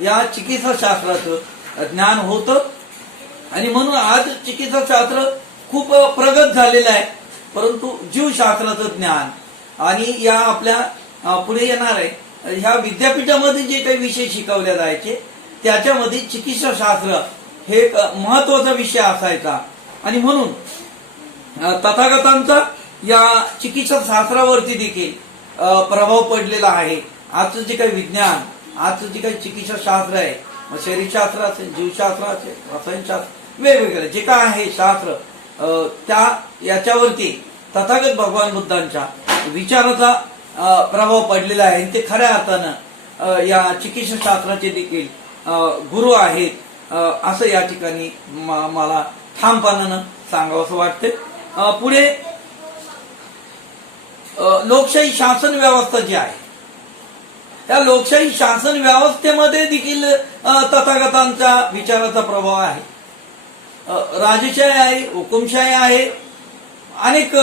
या चिकित्सा शास्त्राचं ज्ञान होतं. आणि म्हणून आज चिकित्सा शास्त्र खूप प्रगत झालेलं आहे. परंतु जीवशास्त्राचं ज्ञान आणि या आपल्या पुढे येणार आहे ह्या विद्यापीठामध्ये जे काही विषय शिकवले जायचे त्याच्यामध्ये चिकित्सा शास्त्र हे एक महत्वाचा विषय असायचा. आणि म्हणून तथागतांचा या चिकित्सा शास्त्रावरती देखील प्रभाव पडलेला आहे. आजचं जे काही विज्ञान, आजचं जे काही चिकित्सा शास्त्र आहे, शरीरशास्त्र असेल, जीवशास्त्र असेल, रसायनशास्त्र, वेगवेगळे जे काय आहे शास्त्र, त्या याच्यावरती तथागत भगवान बुद्धांच्या विचाराचा प्रभाव पडलेला आहे. ते खऱ्या अर्थानं या चिकित्सा शास्त्राचे देखील गुरु आहेत असं या ठिकाणी मला ठामपणानं सांगावं असं वाटतं. पुढे लोकशाही शासन व्यवस्था जी आहे, त्या लोकशाही शासन व्यवस्थेमध्ये देखील तथागतांच्या विचाराचा प्रभाव आहे. राजशाही आहे, हुकुमशाही आहे, अनेक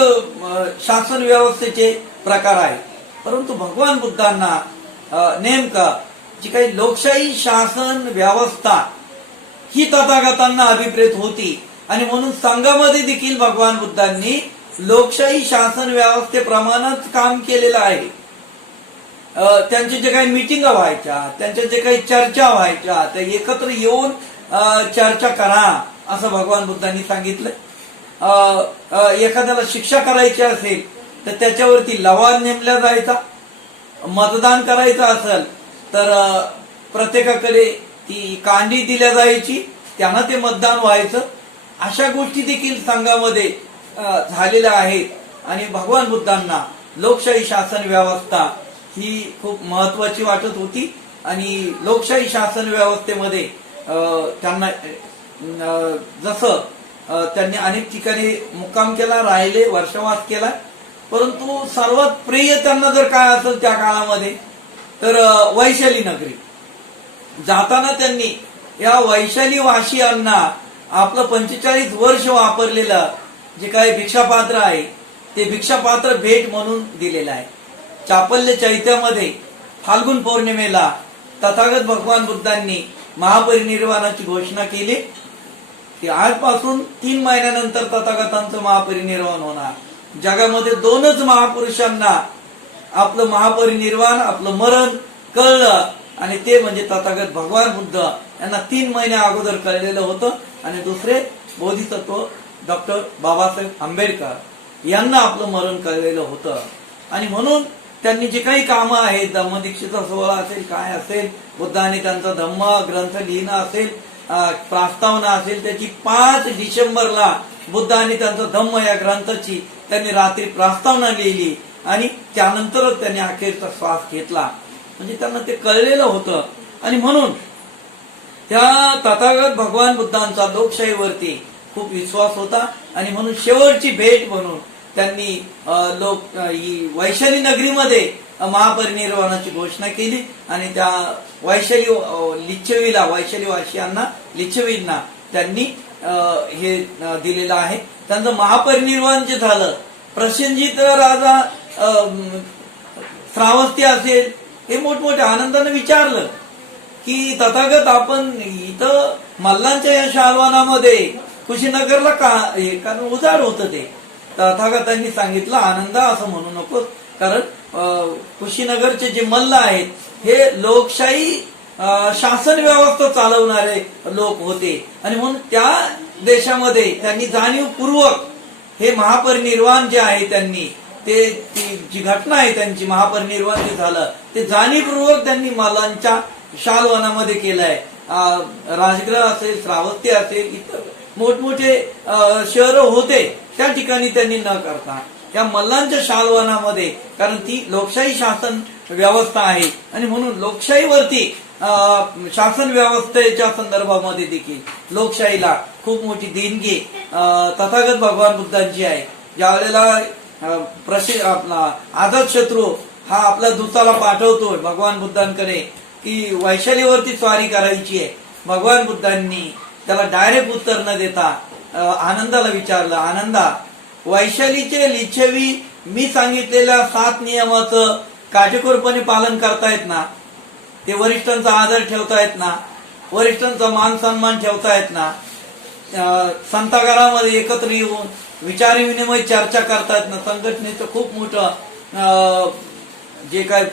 शासन व्यवस्थेचे प्रकार आहेत. परंतु भगवान बुद्धांना नेमका जी काही लोकशाही शासन व्यवस्था ही तथागतांना अभिप्रेत होती. आणि म्हणून संघामध्ये देखील भगवान बुद्धांनी लोकशाही शासन व्यवस्थेप्रमाणेच काम केलेलं आहे. त्यांचे जे काही मिटिंग व्हायच्या, त्यांच्या जे काही चर्चा व्हायच्या, त्या एकत्र येऊन चर्चा करा असं भगवान बुद्धांनी सांगितलं. एखाद्याला शिक्षा करायची असेल तर त्याच्यावरती लवाद नेमला जायचा. मतदान करायचं असेल तर प्रत्येकाकडे ती कांडी दिल्या जायची, त्यांना ते मतदान व्हायचं. अशा गोष्टी देखील संघामध्ये झालेल्या आहेत. आणि भगवान बुद्धांना लोकशाही शासन व्यवस्था ही खूप महत्वाची वाटत होती. आणि लोकशाही शासन व्यवस्थेमध्ये त्यांना जसं त्यांनी अनेक ठिकाणी मुक्काम केला, राहिले, वर्षवास केला, परंतु सर्वात प्रिय त्यांना जर काय असेल त्या काळामध्ये तर वैशाली नगरी. जाताना त्यांनी या वैशाली वासियांना आपलं 45 वर्ष वापरलेलं जे काही भिक्षापात्र आहे ते भिक्षापात्र भेट म्हणून दिलेलं आहे. चापल्य चैत्यामध्ये फाल्गुन पौर्णिमेला तथागत भगवान बुद्धांनी महापरिनिर्वाणाची घोषणा केली की आजपासून 3 महिन्यानंतर तथागतांचं महापरिनिर्वाण होणार. जगामध्ये 2च महापुरुषांना आपलं महापरिनिर्वाण, आपलं मरण कळलं, आणि ते म्हणजे तथागत भगवान बुद्ध यांना 3 महिन्या अगोदर कळलेलं होतं, आणि दुसरे बोधिसत्व डॉक्टर बाबासाहेब आंबेडकर यांना आपलं मरण कळलेलं होतं. आणि म्हणून त्यांनी जे काही कामं आहेत, धम्मदीक्षेचा सोहळा असेल, काय असेल, बुद्धाने त्यांचा धम्म ग्रंथ लिहिणं असेल, प्रास्तावना असेल, त्याची 5 डिसेंबरला बुद्धाने त्यांचा धम्म या ग्रंथाची त्यांनी रात्री प्रास्तावना लिहिली, आणि त्यानंतरच त्यांनी अखेरचा श्वास घेतला. म्हणजे त्यांना ते कळलेलं होतं. आणि म्हणून त्या तथागत भगवान बुद्धांचा लोकशाहीवरती खूप विश्वास होता. आणि म्हणून शेवटची भेट म्हणून त्यांनी वैशाली नगरीमध्ये महापरिनिर्वाणाची घोषणा केली. आणि त्या वैशाली लिच्छवीला, वैशाली वासियांना, लिच्छवींना त्यांनी हे दिलेलं आहे. त्यांचं महापरिनिर्वाण जे झालं, प्रसेनजित राजा श्रावस्ती असेल, हे मोठमोठ्या आनंदाने विचारलं की तथागत आपण इथं मल्लांच्या या शालवानामध्ये कुशीनगरला का, हे कारण उजाड होतं ते. तथागतांनी सांगितलं आनंद असं म्हणू नकोस, कारण कुशीनगरचे जे मल्ल आहेत हे लोकशाही शासन व्यवस्था चालवणारे लोक होते. आणि म्हणून त्या देशामध्ये त्यांनी जाणीवपूर्वक हे महापरिनिर्वाण जे आहे, त्यांनी ते जी घटना आहे त्यांची महापरिनिर्वाण जे झालं ते जाणीवपूर्वक त्यांनी मल्लांच्या शालवनामध्ये केलंय. राजगृह असेल, श्रावस्ती असेल, इतर मोठमोठे शहर होते त्या ठिकाणी त्यांनी न करता त्या मल्लांच्या शालवनामध्ये, कारण ती लोकशाही शासन व्यवस्था आहे. आणि म्हणून लोकशाहीवरती शासन व्यवस्थेच्या संदर्भामध्ये देखील लोकशाहीला खूप मोठी देणगी तथागत भगवान बुद्धांची आहे. ज्यावेळेला आपला आझाद शत्रू हा आपला दूताला पाठवतोय भगवान बुद्धांकडे की वैशालीवरती स्वारी करायची आहे, भगवान बुद्धांनी त्याला डायरेक्ट उत्तर न देता आनंदाला विचारलं, आनंदा, वैशालीचे लिच्छवी मी सांगितलेल्या 7 नियमाचं काटेकोरपणे पालन करतायत ना? ते वरिष्ठांचा आदर ठेवतायत ना? वरिष्ठांचा मान सन्मान ठेवतायत ना? संतागारामध्ये एकत्र येऊन विचार विनिमय चर्चा करतायत ना? संघटनेचं खूप मोठं जे काय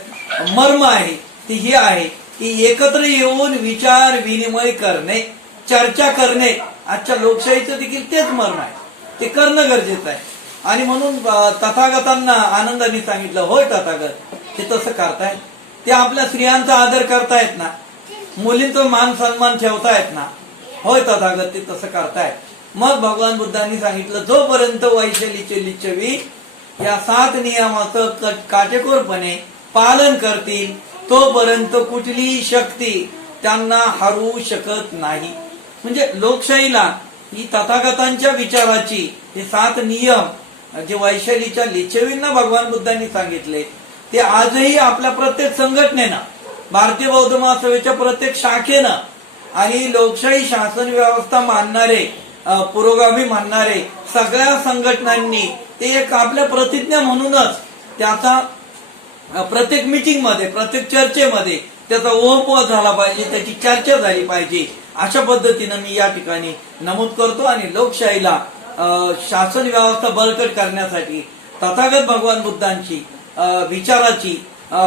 मर्म आहे ते हे आहे की एकत्र येऊन विचार विनिमय करणे, चर्चा करणे. आजच्या लोकशाहीचं देखील तेच मर्म आहे, ते करणं गरजेचं आहे. आणि म्हणून तथागतांना आनंदाने सांगितलं, होय तथागत, ते तसं करतायत, ते आपल्या स्त्रियांचा आदर करतायत ना, मुलींचा मान सन्मान ठेवतायत ना? होय तथागत, ते तसं करतायत. मग भगवान बुद्धांनी सांगितलं, जोपर्यंत वैशालीचे लिच्छवी या 7 नियमाचं काटेकोरपणे पालन करतील तोपर्यंत कुठलीही शक्ती त्यांना हरवू शकत नाही. म्हणजे लोकशाहीला ही तथागतांच्या विचाराची हे 7 नियम जे वैशालीच्या लिच्छवींना भगवान बुद्धांनी सांगितले ते आजही आपल्या प्रत्येक संघटनेनं, भारतीय बौद्ध महासभेच्या प्रत्येक शाखेनं आणि लोकशाही शासन व्यवस्था मानणारे, पुरोगामी मानणारे सगळ्या संघटनांनी ते एक आपल्या प्रतिज्ञा म्हणूनच त्याचा प्रत्येक मीटिंग मध्ये, प्रत्येक चर्चेमध्ये त्याचा ओहपोह झाला पाहिजे, त्याची चर्चा झाली पाहिजे. अशा पद्धतीनं मी या ठिकाणी नमूद करतो. आणि लोकशाहीला शासन व्यवस्था बळकट करण्यासाठी तथागत भगवान बुद्धांची विचाराची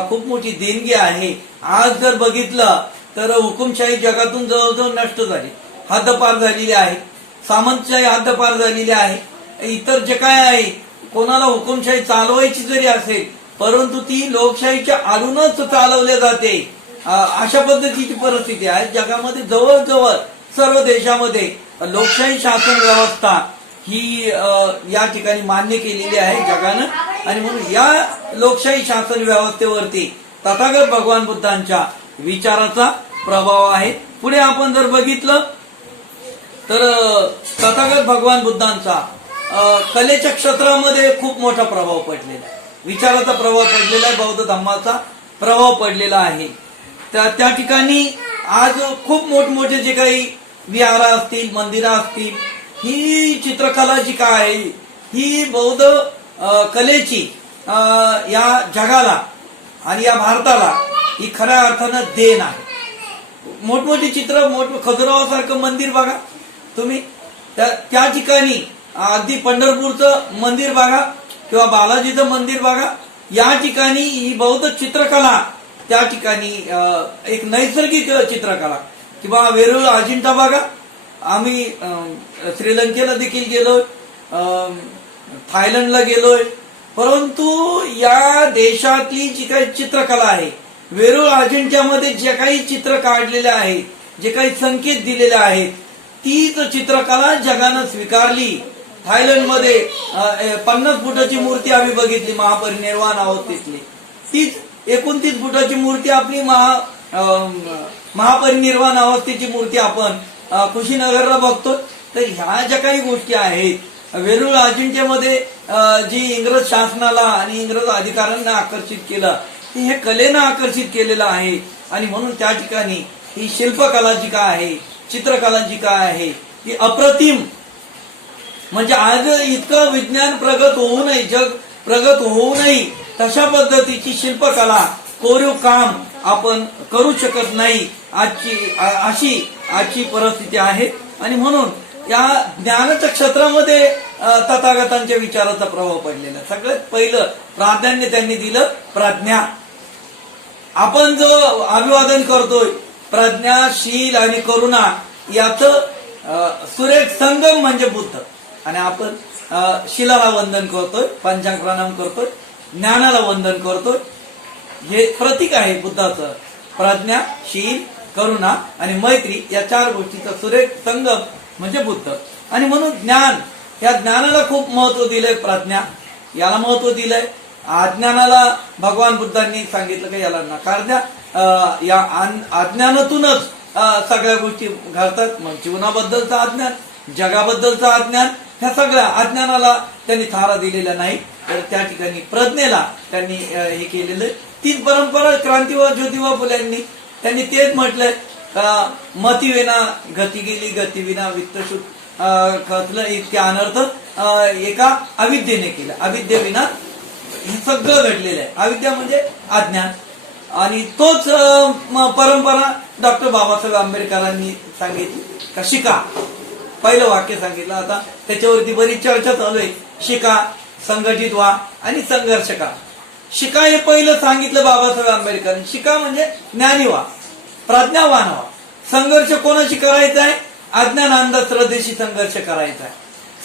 खूप मोठी देणगी आहे. आज जर बघितलं तर हुकुमशाही जगातून जवळजवळ नष्ट झाली, हद्दपार झालेली आहे. सामंतशाही हद्दपार झालेली आहे. इतर जे काय आहे, कोणाला हुकुमशाही चालवायची जरी असेल परंतु ती लोकशाहीच्या आडूनच चालवले जाते. अशा पद्धतीची परिस्थिती आहे. जगामध्ये जवळजवळ सर्व देशामध्ये लोकशाही शासन व्यवस्था ही या ठिकाणी मान्य केलेली आहे जगानं. आणि म्हणून या लोकशाही शासन व्यवस्थेवरती तथागत भगवान बुद्धांच्या विचाराचा प्रभाव आहे. पुढे आपण जर बघितलं तर तथागत भगवान बुद्धांचा कलेच्या क्षेत्रामध्ये खूप मोठा प्रभाव पडलेला आहे. विचाराचा प्रभाव पडलेला आहे, बौद्ध धम्माचा प्रभाव पडलेला आहे. त्या ठिकाणी आज खूप मोठमोठे जे काही विहार असतील, मंदिरं असतील, ही चित्रकला जी काय आहे ही बौद्ध कलेची या जगाला आणि या भारताला ही खऱ्या अर्थानं देण आहे. मोठमोठी चित्र, खजुराहोसारखं मंदिर बघा तुम्ही, त्या ठिकाणी अगदी पंढरपूरचं मंदिर बघा किंवा बालाजीचं मंदिर बघा, या ठिकाणी ही बौद्ध चित्रकला त्या ठिकाणी एक नैसर्गिक चित्रकला. किंवा वेरूळ अजिंठा बघा, आम्ही श्रीलंकेला देखील गेलोय, थायलंडला गेलोय, परंतु या देशातली जी काही चित्रकला आहे, वेरूळ अजिंठ्यामध्ये जे काही चित्र काढलेले आहे, जे काही संकेत दिलेले आहेत, तीच चित्रकला जगानं स्वीकारली. थायलंडमध्ये 50 फुटाची मूर्ती आम्ही बघितली महापरिनिर्वाण अवस्थेतली, तीच 29 फुटाची मूर्ती आपली महापरिनिर्वाण अवस्थेची मूर्ती आपण कुशीनगरला बघतो. तर ह्या ज्या काही गोष्टी आहेत, वेरूळ अजिंठ्यामध्ये जी इंग्रज शासनाला आणि इंग्रज अधिकाऱ्यांना आकर्षित केलं, हे कलेनं आकर्षित केलेलं आहे. आणि म्हणून त्या ठिकाणी ही शिल्पकला जी काय आहे, चित्रकला जी काय आहे, ती अप्रतिम. म्हणजे आज इतकं विज्ञान प्रगत होऊनही, जग प्रगत होऊनही तशा पद्धतीची शिल्पकला, कोरीव काम आपण करू शकत नाही. आजची परिस्थिती आहे. आणि म्हणून या ज्ञानाच्या क्षेत्रामध्ये तथागतांच्या विचाराचा प्रभाव पडलेला. सगळ्यात पहिलं प्राधान्य त्यांनी दिलं प्रज्ञा. आपण जो अभिवादन करतोय प्रज्ञा, शील आणि करुणा याचं सुरेख संगम म्हणजे बुद्ध. आणि आपण शिलाला वंदन करतोय, पंचांग प्रणाम करतोय, ज्ञानाला वंदन करतोय. हे प्रतीक आहे बुद्धाचं. प्रज्ञा, शील, करुणा आणि मैत्री या 4 गोष्टीचा सुरेख संगम म्हणजे बुद्ध. आणि म्हणून ज्ञान, या ज्ञानाला खूप महत्व दिलंय. प्रज्ञा याला महत्व दिलंय. अज्ञानाला भगवान बुद्धांनी सांगितलं की याला नकार द्या. या अज्ञानातूनच सगळ्या गोष्टी घडतात. मग जीवनाबद्दलचं अज्ञान, जगाबद्दलचं अज्ञान, ह्या सगळ्या अज्ञानाला त्यांनी थारा दिलेला नाही. तर त्या ठिकाणी प्रज्ञेला त्यांनी हे केलेलं. तीच परंपरा क्रांतीवा ज्योतिबा फुल्यांनी त्यांनी तेच म्हटलंय का मतीविना गती गेली, गतीविना वित्त खचलं, इतके अनर्थ एका अविद्येने केलं. अविद्येविना हे सगळं घडलेलं आहे. अविद्या म्हणजे अज्ञान. आणि तोच परंपरा डॉक्टर बाबासाहेब आंबेडकरांनी सांगितली का शिका. पहिलं वाक्य सांगितलं. आता त्याच्यावरती बरीच चर्चा चालू आहे. शिका, संघटित व्हा आणि संघर्ष करा. शिका हे पहिलं सांगितलं बाबासाहेब आंबेडकरांनी. शिका म्हणजे ज्ञानी व्हा, प्रज्ञावान व्हा. संघर्ष कोणाशी करायचा आहे? अज्ञान अंधश्रद्धेशी संघर्ष करायचा आहे.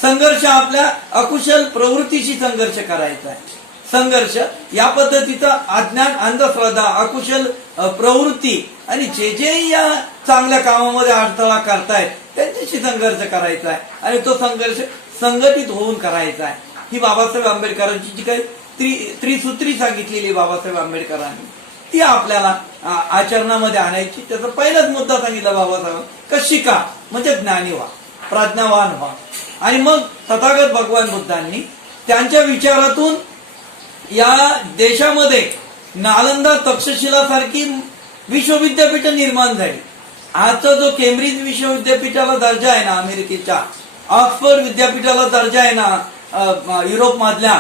संघर्ष आपल्या अकुशल प्रवृत्तीशी संघर्ष करायचा आहे. संघर्ष या पद्धतीचा अज्ञान, अंधश्रद्धा, अकुशल प्रवृत्ती आणि जे या चांगल्या कामामध्ये अडथळा करतायत त्यांच्याशी संघर्ष करायचा आहे. आणि तो संघर्ष संघटित होऊन करायचा आहे. ही बाबासाहेब आंबेडकरांची जी काही त्रिसूत्री सांगितलेली बाबासाहेब आंबेडकरांनी, ती आपल्याला आचरणामध्ये आणायची. त्याचा पहिलाच मुद्दा सांगितला बाबासाहेब का शिका म्हणजे ज्ञानी व्हा, प्रज्ञावान व्हा. आणि मग तथागत भगवान बुद्धांनी त्यांच्या विचारातून या देशामध्ये नालंदा, तक्षशिला सारखी विश्वविद्यापीठ निर्माण झाली. आजचा जो केम्ब्रिज विश्वविद्यापीठाला दर्जा आहे ना अमेरिकेच्या, ऑक्सफर्ड विद्यापीठाला दर्जा आहे ना युरोप मधल्या,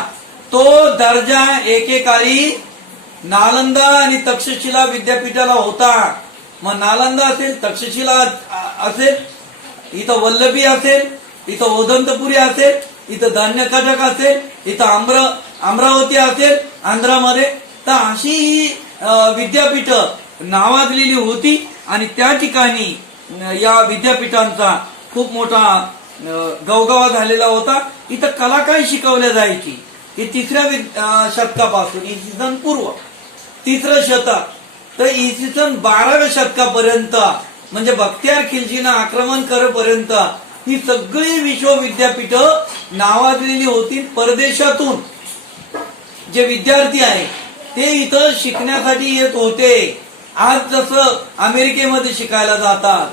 तो दर्जा एकेकाळी नालंदा आणि तक्षशिला विद्यापीठाला होता. मग नालंदा असेल, तक्षशिला असेल, इथं वल्लभी असेल, इथं ओदंतपुरी असेल, इथं धान्यकटक असेल, इथं अमरावती असेल आंध्रामध्ये. तर अशी विद्यापीठ नावाजलेली होती. आणि त्या ठिकाणी या विद्यापीठांचा खूप मोठा गवगवा झालेला होता. इथं कला काय शिकवल्या जायची ही 3ऱ्या शतकापासून, इसवी सन पूर्व 3रं शतक तर इसवी सन 12व्या शतकापर्यंत म्हणजे बख्तियार खिलजीनं आक्रमण करेपर्यंत ही सगळी विश्वविद्यापीठ नावाजलेली होती. परदेशातून जे विद्यार्थी आहे ते इथं शिकण्यासाठी येत होते. आज जसं अमेरिकेमध्ये शिकायला जातात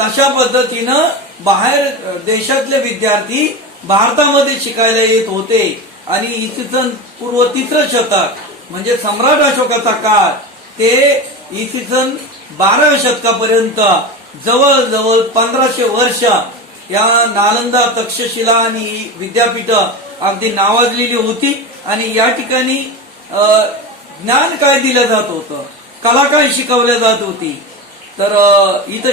तशा पद्धतीनं बाहेर देशातले विद्यार्थी भारतामध्ये शिकायला येत होते. आणि इसवी सन पूर्व 3रं शतक म्हणजे सम्राट अशोकाचा काळ ते इसवी सन 12व्या शतकापर्यंत जवळजवळ 1500 वर्ष या नालंदा, तक्षशिला आणि विद्यापीठ अगदी नावाजलेली होती. आणि या ठिकाणी ज्ञान काय दिलं जात होतं, कला काय शिकवल्या जात होती, तर इथं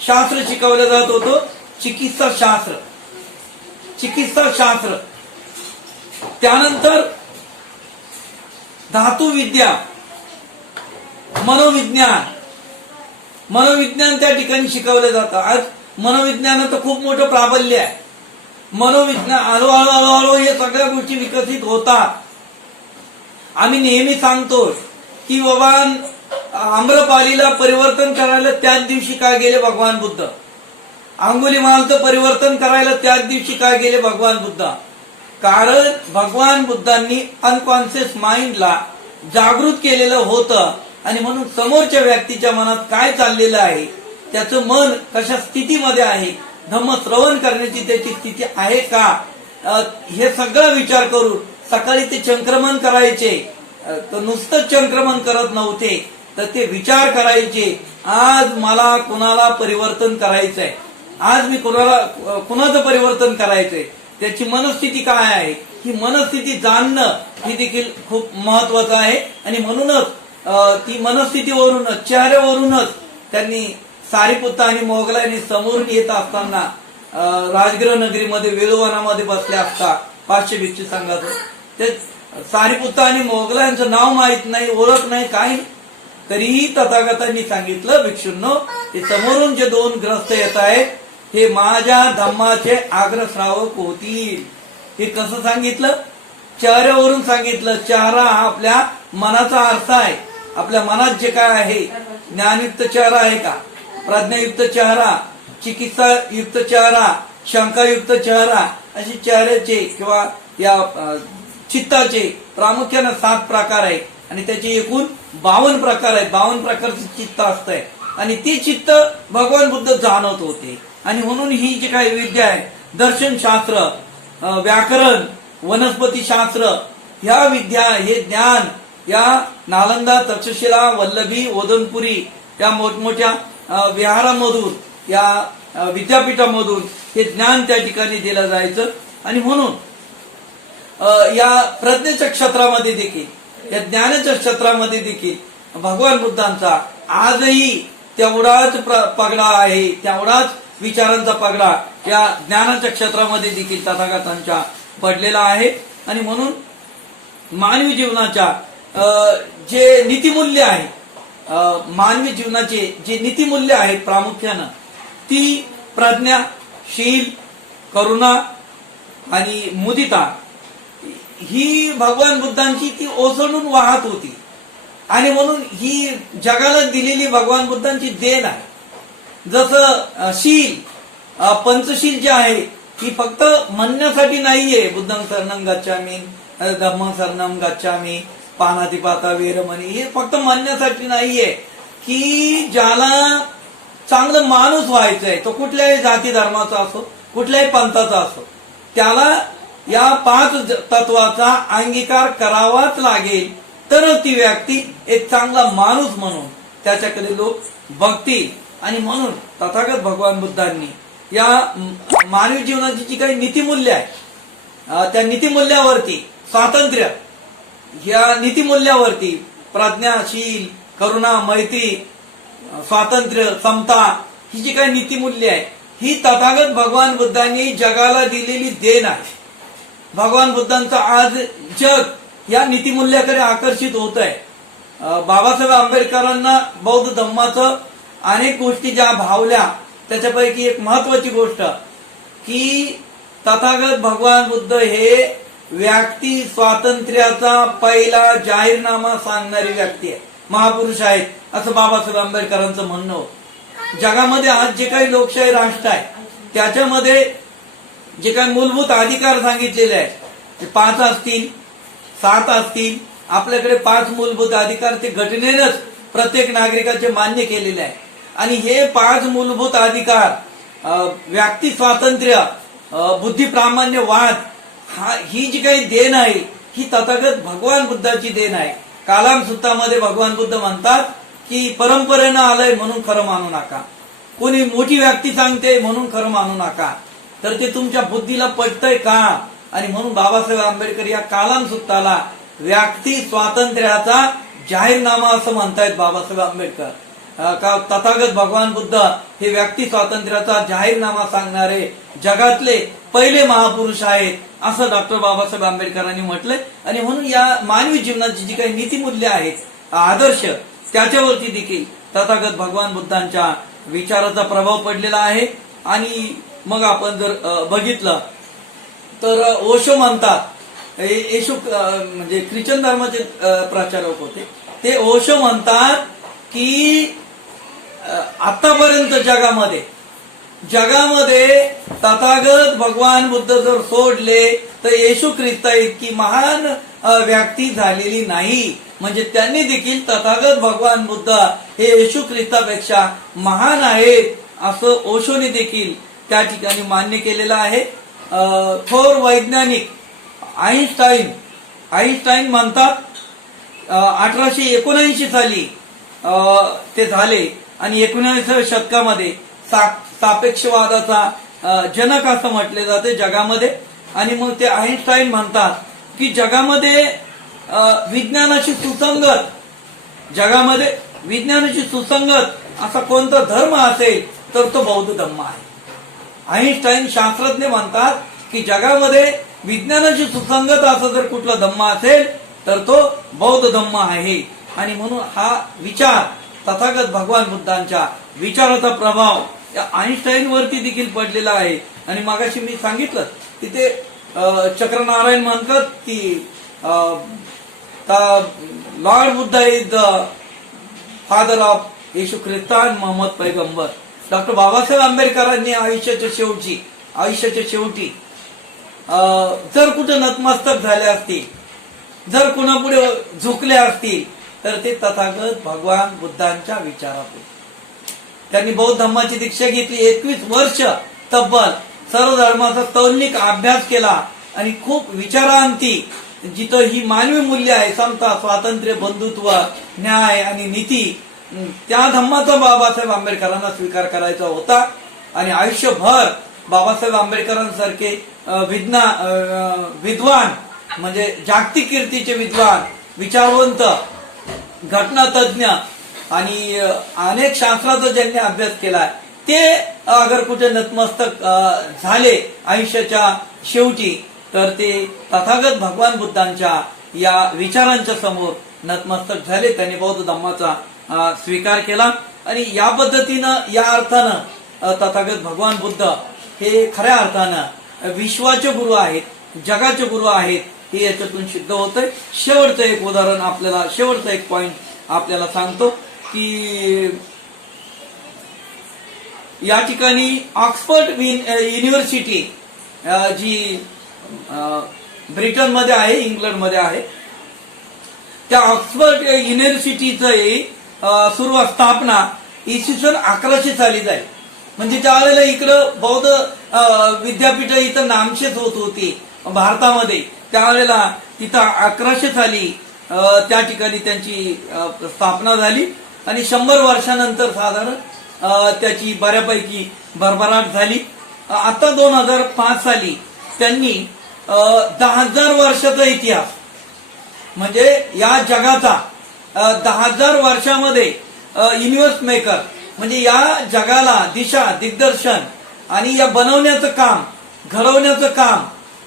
शास्त्र शिकवलं जात होतं, चिकित्सा शास्त्र. त्यानंतर धातुविद्या, मनोविज्ञान त्या ठिकाणी शिकवलं जातं. आज मनोविज्ञानाचं खूप मोठं प्राबल्य आहे. मनोविज्ञान हळूहळू हे सगळ्या गोष्टी विकसित होतात. आम्ही नेहमी सांगतो की बाबा आम्रपालीला परिवर्तन करायला त्याच दिवशी काय गेले भगवान बुद्ध, अंगुलीमालचं परिवर्तन करायला त्याच दिवशी काय गेले भगवान बुद्ध. कारण भगवान बुद्धांनी अनकॉन्शियस माइंडला जागृत केलेलं होतं. आणि म्हणून समोरच्या व्यक्तीच्या मनात काय चाललेलं आहे, त्याचं मन कशा स्थितीमध्ये आहे, धम्म श्रवण करण्याची त्याची स्थिती आहे का, हे सगळं विचार करून सकाळी ते चंक्रमण करायचे. तर नुसतं चंक्रमण करत नव्हते, तर ते विचार करायचे, आज मला कुणाला परिवर्तन करायचंय, आज मी कुणाचं परिवर्तन करायचंय, त्याची मनस्थिती काय आहे, ही मनस्थिती जाणणं ही देखील खूप महत्वाचं आहे. आणि म्हणूनच ती मनस्थितीवरूनच, चेहऱ्यावरूनच त्यांनी सारीपुत्त आणि मोगलांनी समोरून येत असताना राजगृह नगरीमध्ये वेळुवनामध्ये बसले असता 500 भिक्षू संघाचं ते सारीपुत्त आणि मोगलांचं नाव माहित नाही, ओळख नाही, काही, तरीही तथागतांनी सांगितलं, भिक्षूंनो ते समोरून जे 2 ग्रस्त येत आहेत हे माझ्या धम्माचे आग्रश्रावक होतील. हे कसं सांगितलं, चेहऱ्यावरून सांगितलं. चेहरा हा आपल्या मनाचा अर्थ आहे. आपल्या मनात जे काय आहे, ज्ञानयुक्त चेहरा आहे का, प्रज्ञायुक्त चेहरा, चिकित्सायुक्त चेहरा, शंकायुक्त चेहरा, अशी चेहऱ्याचे किंवा या चित्ताचे प्रामुख्याने 7 प्रकार आहे. आणि त्याचे एकूण 52 प्रकार आहेत. 52 प्रकारचे चित्त असतंय. आणि ती चित्त भगवान बुद्ध जाणवत होते. आणि म्हणून ही जी काही विद्या आहे, दर्शनशास्त्र, व्याकरण, वनस्पती शास्त्र, ह्या विद्या, हे ज्ञान या नालंदा, तक्षशिला, वल्लभी, ओदनपुरी या मोठमोठ्या विहारामधून, या विद्यापीठामधून हे ज्ञान त्या ठिकाणी दिलं जायचं. आणि म्हणून या प्रज्ञेच्या क्षेत्रामध्ये देखील, या ज्ञानाच्या क्षेत्रामध्ये देखील भगवान बुद्धांचा आजही तेवढाच पगडा आहे, तेवढाच विचारांचा पगडा या ज्ञानाच्या क्षेत्रामध्ये देखील तथागतांच्या पडलेला आहे. आणि म्हणून मानवी जीवनाच्या जे नीतिमूल्य आहे, मानवी जीवनाचे जे नीतिमूल्य आहेत प्रामुख्यानं, ती प्रज्ञा, शील, करुणा आणि मुदिता ही भगवान बुद्धांची ती ओसंडून वाहत होती. आणि म्हणून ही जगाला दिलेली भगवान बुद्धांची देण आहे. जसं शील, पंचशील जे आहे ही फक्त म्हणण्यासाठी नाहीये, बुद्धं शरणं गच्छामि, धम्मं शरणं गच्छामि, पाणातिपाता वेरमणी, हे फक्त म्हणण्यासाठी नाहीये. की ज्याला चांगलं माणूस व्हायचंय, तो कुठल्याही जाती धर्माचा असो, कुठल्याही पंथाचा असो, त्याला या 5 तत्वाचा अंगीकार करावाच लागेल, तर ती व्यक्ती एक चांगला माणूस म्हणून त्याच्याकडे लोक बघतील. आणि म्हणून तथागत भगवान बुद्धांनी या मानवी जीवनाची जी काही नीतिमूल्य आहे, त्या नीतिमूल्यावरती, स्वातंत्र्य या नीतिमूल्यावरती, प्रज्ञाशील, करुणा, मैत्री, स्वातंत्र्य, समता, ही जी काही नीतिमूल्य आहे ही तथागत भगवान बुद्धांनी जगाला दिलेली देण आहे. भगवान बुद्धांचं आज जग या नीतिमूल्याकडे आकर्षित होत आहे. बाबासाहेब आंबेडकरांना बौद्ध धम्माचं अनेक गोष्टी ज्या भावल्या, त्याच्यापैकी एक महत्वाची गोष्ट की तथागत भगवान बुद्ध हे व्यक्ती स्वातंत्र्याचा पहिला जाहीरनामा सांगणारी व्यक्ती आहे, महापुरुष आहेत. असं बाबासाहेब आंबेडकरांचं म्हणणं होतं. जगामध्ये आज जे काही लोकशाही राष्ट्र आहे त्याच्यामध्ये जे काही मूलभूत अधिकार सांगितलेले आहेत ते 5 असतील 7 असतील, आपल्याकडे 5 मूलभूत अधिकार ते घटनेनंच प्रत्येक नागरिकाचे मान्य केलेले आहे. आणि हे 5 मूलभूत अधिकार व्यक्ती स्वातंत्र्य, बुद्धी प्रामाण्यवाद, ही जी काही देण आहे ही तथागत भगवान बुद्धाची देण आहे. कालाम सुत्तामध्ये भगवान बुद्ध म्हणतात की परंपरेनं आलंय म्हणून खरं मानू नका, कोणी मोठी व्यक्ती सांगते म्हणून खरं मानू नका, तर ते तुमच्या बुद्धीला पटतंय का? आणि म्हणून बाबासाहेब आंबेडकर या कालाम सुत्ताला व्यक्ती स्वातंत्र्याचा जाहीरनामा असं म्हणतायत बाबासाहेब आंबेडकर. का तथागत भगवान बुद्ध हे व्यक्ती स्वातंत्र्याचा जाहीरनामा सांगणारे जगातले पहिले महापुरुष आहेत असं डॉक्टर बाबासाहेब आंबेडकरांनी म्हटलंय. आणि म्हणून या मानवी जीवनाची जी काही नीतिमूल्य आहेत, आदर्श, त्याच्यावरती देखील तथागत भगवान बुद्धांच्या विचाराचा प्रभाव पडलेला आहे. आणि मग आपण जर बघितलं तर ओशो म्हणतात, येशू म्हणजे ख्रिश्चन धर्माचे प्रचारक होते, ते ओशो म्हणतात की आतापर्यंत जगामध्ये तथागत भगवान बुद्ध जर सोडले तर येशू ख्रिस्ता इतकी महान व्यक्ती झालेली नाही. म्हणजे त्यांनी देखील तथागत भगवान बुद्ध हे येशू ख्रिस्तापेक्षा महान आहेत असं ओशोने देखील त्या ठिकाणी मान्य केलेलं आहे. थोर वैज्ञानिक आईन्स्टाईन म्हणतात 1879 साली ते झाले आणि 19व्या शतकामध्ये सापेक्षवादाचा जनक असं म्हटले जाते जगामध्ये. आणि मग ते आईन्स्टाईन म्हणतात की जगामध्ये विज्ञानाशी सुसंगत असा कोणता धर्म असेल तर तो बौद्ध धर्म आहे. आईन्स्टाईन शास्त्रज्ञ म्हणतात की जगामध्ये विज्ञानाशी सुसंगत असं जर कुठला धम्म असेल तर तो बौद्ध धम्म आहे. आणि म्हणून हा विचार तथागत भगवान बुद्धांच्या विचाराचा प्रभाव या आईन्स्टाईन वरती देखील पडलेला आहे. आणि मागाशी मी सांगितलं तिथे चक्रनारायण म्हणतात की lord Buddha is the father of येशू ख्रिस्त आणि मोहम्मद पैगंबर. डॉक्टर बाबासाहेब आंबेडकरांनी आयुष्याच्या शेवटी जर कुठे नतमस्तक झाले असतील, जर कुणापुढे झुकले असतील तर ते तथागत भगवान बुद्धांच्या विचारातून. त्यांनी बौद्ध धर्माची दीक्षा घेतली, 21 वर्ष तब्बल सर्व धर्माचा तौलनिक अभ्यास केला आणि खूप विचारांती जिथं ही मानवी मूल्य आहे, समता, स्वातंत्र्य, बंधुत्व, न्याय आणि नीती, त्या धम्माचा बाबासाहेब आंबेडकरांना स्वीकार करायचा होता. आणि आयुष्यभर बाबासाहेब आंबेडकरांसारखे विद्वान म्हणजे जागतिक कीर्तीचे विद्वान, विचारवंत, घटनातज्ञ आणि अनेक शास्त्राचा ज्यांनी अभ्यास केलाय ते अगर कुठे नतमस्तक झाले आयुष्याच्या शेवटी तर ते तथागत भगवान बुद्धांच्या या विचारांच्या समोर नतमस्तक झाले. त्यांनी बौद्ध धम्माचा स्वीकार केला. आणि या पद्धतीनं, या अर्थानं तथागत भगवान बुद्ध हे खऱ्या अर्थानं विश्वाचे गुरु आहेत, जगाचे गुरु आहेत हे याच्यातून सिद्ध होतंय. शेवटचं एक उदाहरण आपल्याला, शेवटचा एक पॉइंट आपल्याला सांगतो की या ठिकाणी ऑक्सफर्ड युनिव्हर्सिटी जी ब्रिटनमध्ये आहे, इंग्लंडमध्ये आहे, त्या ऑक्सफर्ड युनिव्हर्सिटीचं स्थापना इसवी 1100 साली झाली. म्हणजे त्यावेळेला इकडं बौद्ध विद्यापीठ इथं नामशेष होत होती भारतामध्ये. त्यावेळेला तिथं 1100 साली त्या ठिकाणी त्यांची स्थापना झाली आणि 100 वर्षानंतर साधारण त्याची बऱ्यापैकी भरभराट झाली. आता 2005 साली त्यांनी 10,000 वर्षाचा इतिहास, म्हणजे या जगाचा 10,000 वर्षामध्ये युनिव्हर्स मेकर, म्हणजे या जगाला दिशा, दिग्दर्शन आणि या बनवण्याचं काम, घडवण्याचं काम,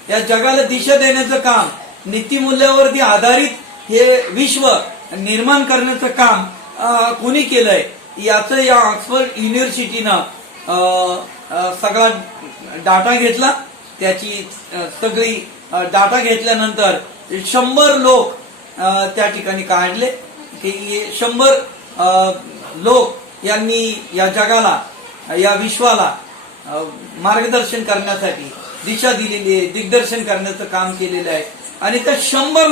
या जगाला दिशा देण्याचं काम, नीतिमूल्यावरती आधारित हे विश्व निर्माण करण्याचं काम कोणी केलंय याचं या ऑक्सफर्ड युनिव्हर्सिटीनं सगळा डाटा घेतला. त्याची सगळी डाटा घेतल्यानंतर 100 लोक त्या ठिकाणी काढले की 100 लोक यांनी या जगाला, या विश्वाला मार्गदर्शन करण्यासाठी दिशा दिलेली आहे, दिग्दर्शन करण्याचं काम केलेलं आहे. आणि त्या 100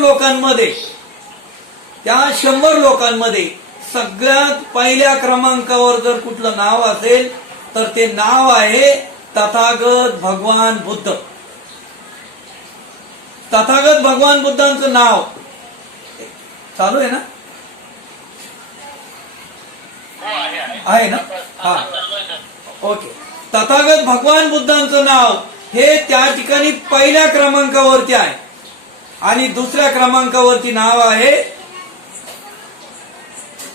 लोकांमध्ये सगळ्यात पहिल्या क्रमांकावर जर कुठलं नाव असेल तर ते नाव आहे तथागत भगवान बुद्ध. तथागत भगवान बुद्धांचं नाव चालू आहे ना? आहे ना? हा, ओके. तथागत भगवान बुद्धांचं नाव हे त्या ठिकाणी पहिल्या क्रमांकावरती आहे. आणि दुसऱ्या क्रमांकावरती नाव आहे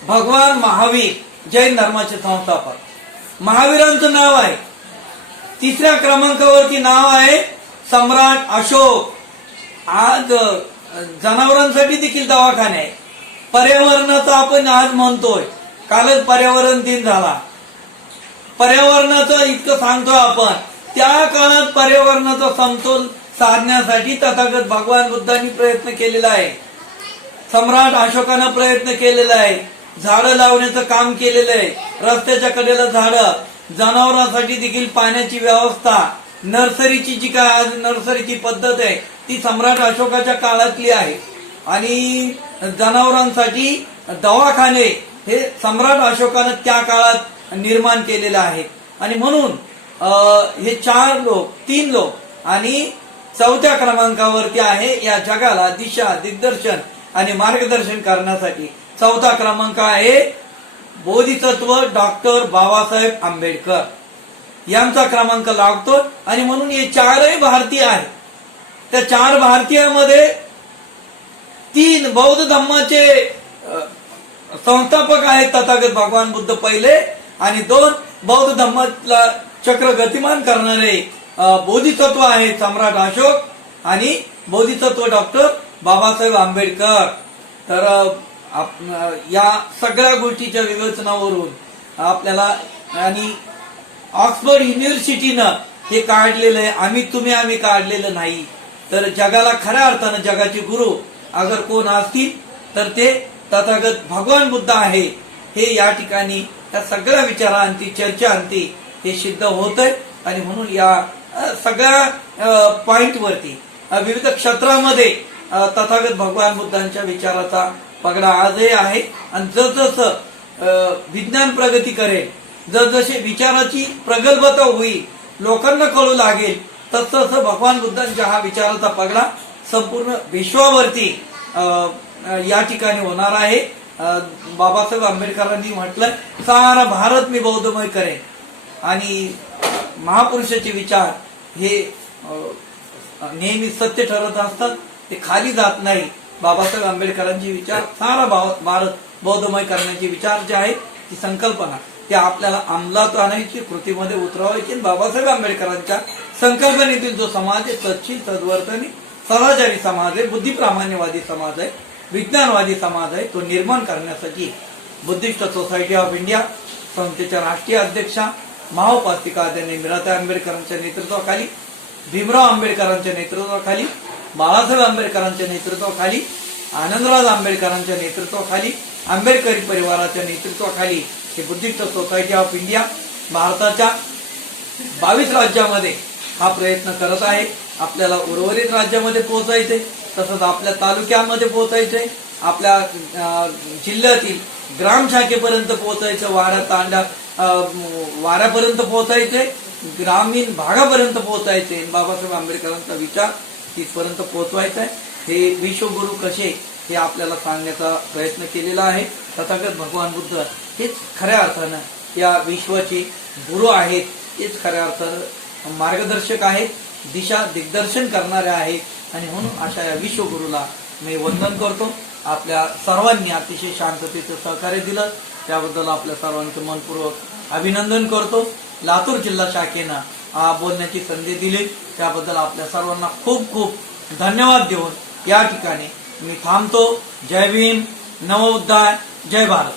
भगवान महावीर, जैन धर्माचे संस्थापक महावीरांचं नाव आहे. तिसऱ्या क्रमांकावरती नाव आहे सम्राट अशोक. आज जनावरांसाठी देखील दवाखाने आहे. पर्यावरणाचं आपण आज म्हणतोय, कालच पर्यावरण दिन झाला. पर्यावरणाचं इतकं सांगतोय आपण, त्या काळात पर्यावरणाचा समतोल साधण्यासाठी तथागत भगवान बुद्धांनी प्रयत्न केलेला आहे. सम्राट अशोकानं प्रयत्न केलेला आहे. झाडं लावण्याचं काम केलेलं आहे. रस्त्याच्या कडेला झाडं, जनावरांसाठी देखील पाण्याची व्यवस्था, नर्सरीची जी काय आज नर्सरीची पद्धत आहे ती सम्राट अशोकाच्या काळातली आहे. आणि जनावरांसाठी दवाखाने हे सम्राट अशोकानं त्या काळात निर्माण केलेलं आहे. आणि म्हणून हे 3 लोक आणि 4थ्या क्रमांकावरती आहे या जगाला दिशा, दिग्दर्शन आणि मार्गदर्शन करण्यासाठी. 4था क्रमांक आहे बोधिसत्व डॉक्टर बाबासाहेब आंबेडकर यांचा क्रमांक लागतो. आणि म्हणून हे 4ही भारतीय आहेत. त्या 4 भारतीयांमध्ये 3 बौद्ध धर्माचे संस्थापक आहेत तथागत भगवान बुद्ध पहिले, आणि 2 बौद्ध धर्माला चक्र गतिमान करणारे बोधिसत्व आहेत सम्राट अशोक आणि बोधिसत्व डॉक्टर बाबासाहेब आंबेडकर. तर या सगळ्या गोष्टीच्या विवेचनावरून आपल्याला, आणि ऑक्सफर्ड युनिव्हर्सिटीनं हे काढलेलं आहे, आम्ही काढलेलं नाही. तर जगाला खऱ्या अर्थानं जगाचे गुरु अगर कोण असतील तर ते तथागत भगवान बुद्ध आहे. हे या ठिकाणी या सगळ्या विचारांती, चर्चांती हे सिद्ध होत आहे. आणि म्हणून या सगळ्या पॉइंटवरती विविध क्षेत्रामध्ये तथागत भगवान बुद्धांच्या विचाराचा पगडा आजही आहे. आणि जसजसं विज्ञान प्रगती करेल, जसजसे विचाराची प्रगल्भता होईल, लोकांना कळू लागेल, तसतसं भगवान बुद्धांच्या हा विचाराचा पगडा संपूर्ण विश्वावरती या ठिकाणी होणार आहे. बाबासाहेब आंबेडकरांनी म्हटलं, सारा भारत मी बौद्धमय करेन. आणि महापुरुषाचे विचार हे नेहमी सत्य ठरत असतात, ते खाली जात नाही. बाबासाहेब आंबेडकरांचे विचार सारा भारत बौद्धमय करण्याचे विचार जे आहे, ती संकल्पना ते आपल्याला अंमलात आणायची, कृतीमध्ये उतरवायची. बाबासाहेब आंबेडकरांच्या संकल्पनेतील जो समाज आहे, सच्ची, सद्वर्तनी, सदाचारी समाज आहे, बुद्धिप्रामाण्यवादी समाज आहे, विज्ञानवादी समाज आहे, तो निर्माण करण्यासाठी बुद्धिस्ट सोसायटी ऑफ इंडिया संस्थेच्या राष्ट्रीय अध्यक्षा महाउपासिका आदरणीय मीराताई आंबेडकरांच्या नेतृत्वाखाली, भीमराव आंबेडकरांच्या नेतृत्वाखाली, बाळासाहेब आंबेडकरांच्या नेतृत्वाखाली, आनंदराज आंबेडकरांच्या नेतृत्वाखाली, आंबेडकरी परिवाराच्या नेतृत्वाखाली हे बुद्धिस्ट सोसायटी ऑफ इंडिया भारताच्या 22 राज्यामध्ये हा प्रयत्न करत आहे. आपल्याला उर्वरित राज्यामध्ये पोहोचायचे, तसंच आपल्या तालुक्यामध्ये पोहोचायचे, आपल्या जिल्ह्यातील ग्राम शाखेपर्यंत पोहोचायचं, वाडा तांडा वाऱ्यापर्यंत पोहोचायचे, ग्रामीण भागापर्यंत पोहोचायचे. बाबासाहेब आंबेडकरांचा विचार तिथपर्यंत पोहोचवायचा आहे. हे विश्वगुरु कसे हे आपल्याला सांगण्याचा प्रयत्न केलेला आहे. तथागत भगवान बुद्ध हेच खऱ्या अर्थानं या विश्वाचे गुरु आहेत, हेच खऱ्या अर्थानं मार्गदर्शक आहेत, दिशा दिग्दर्शन करणारे आहेत. आणि म्हणून अशा या विश्वगुरूला मी वंदन करतो. आपल्या सर्वांनी अतिशय शांततेचं सहकार्य दिलं त्याबद्दल आपल्या सर्वांचं मनपूर्वक अभिनंदन करतो. लातूर जिल्हा शाखेनं बोलण्याची संधी दिली त्याबद्दल आपल्या सर्वांना खूप खूप धन्यवाद देऊन या ठिकाणी मी थांबतो. जय भीम, नमोबुद्धाय, जय भारत.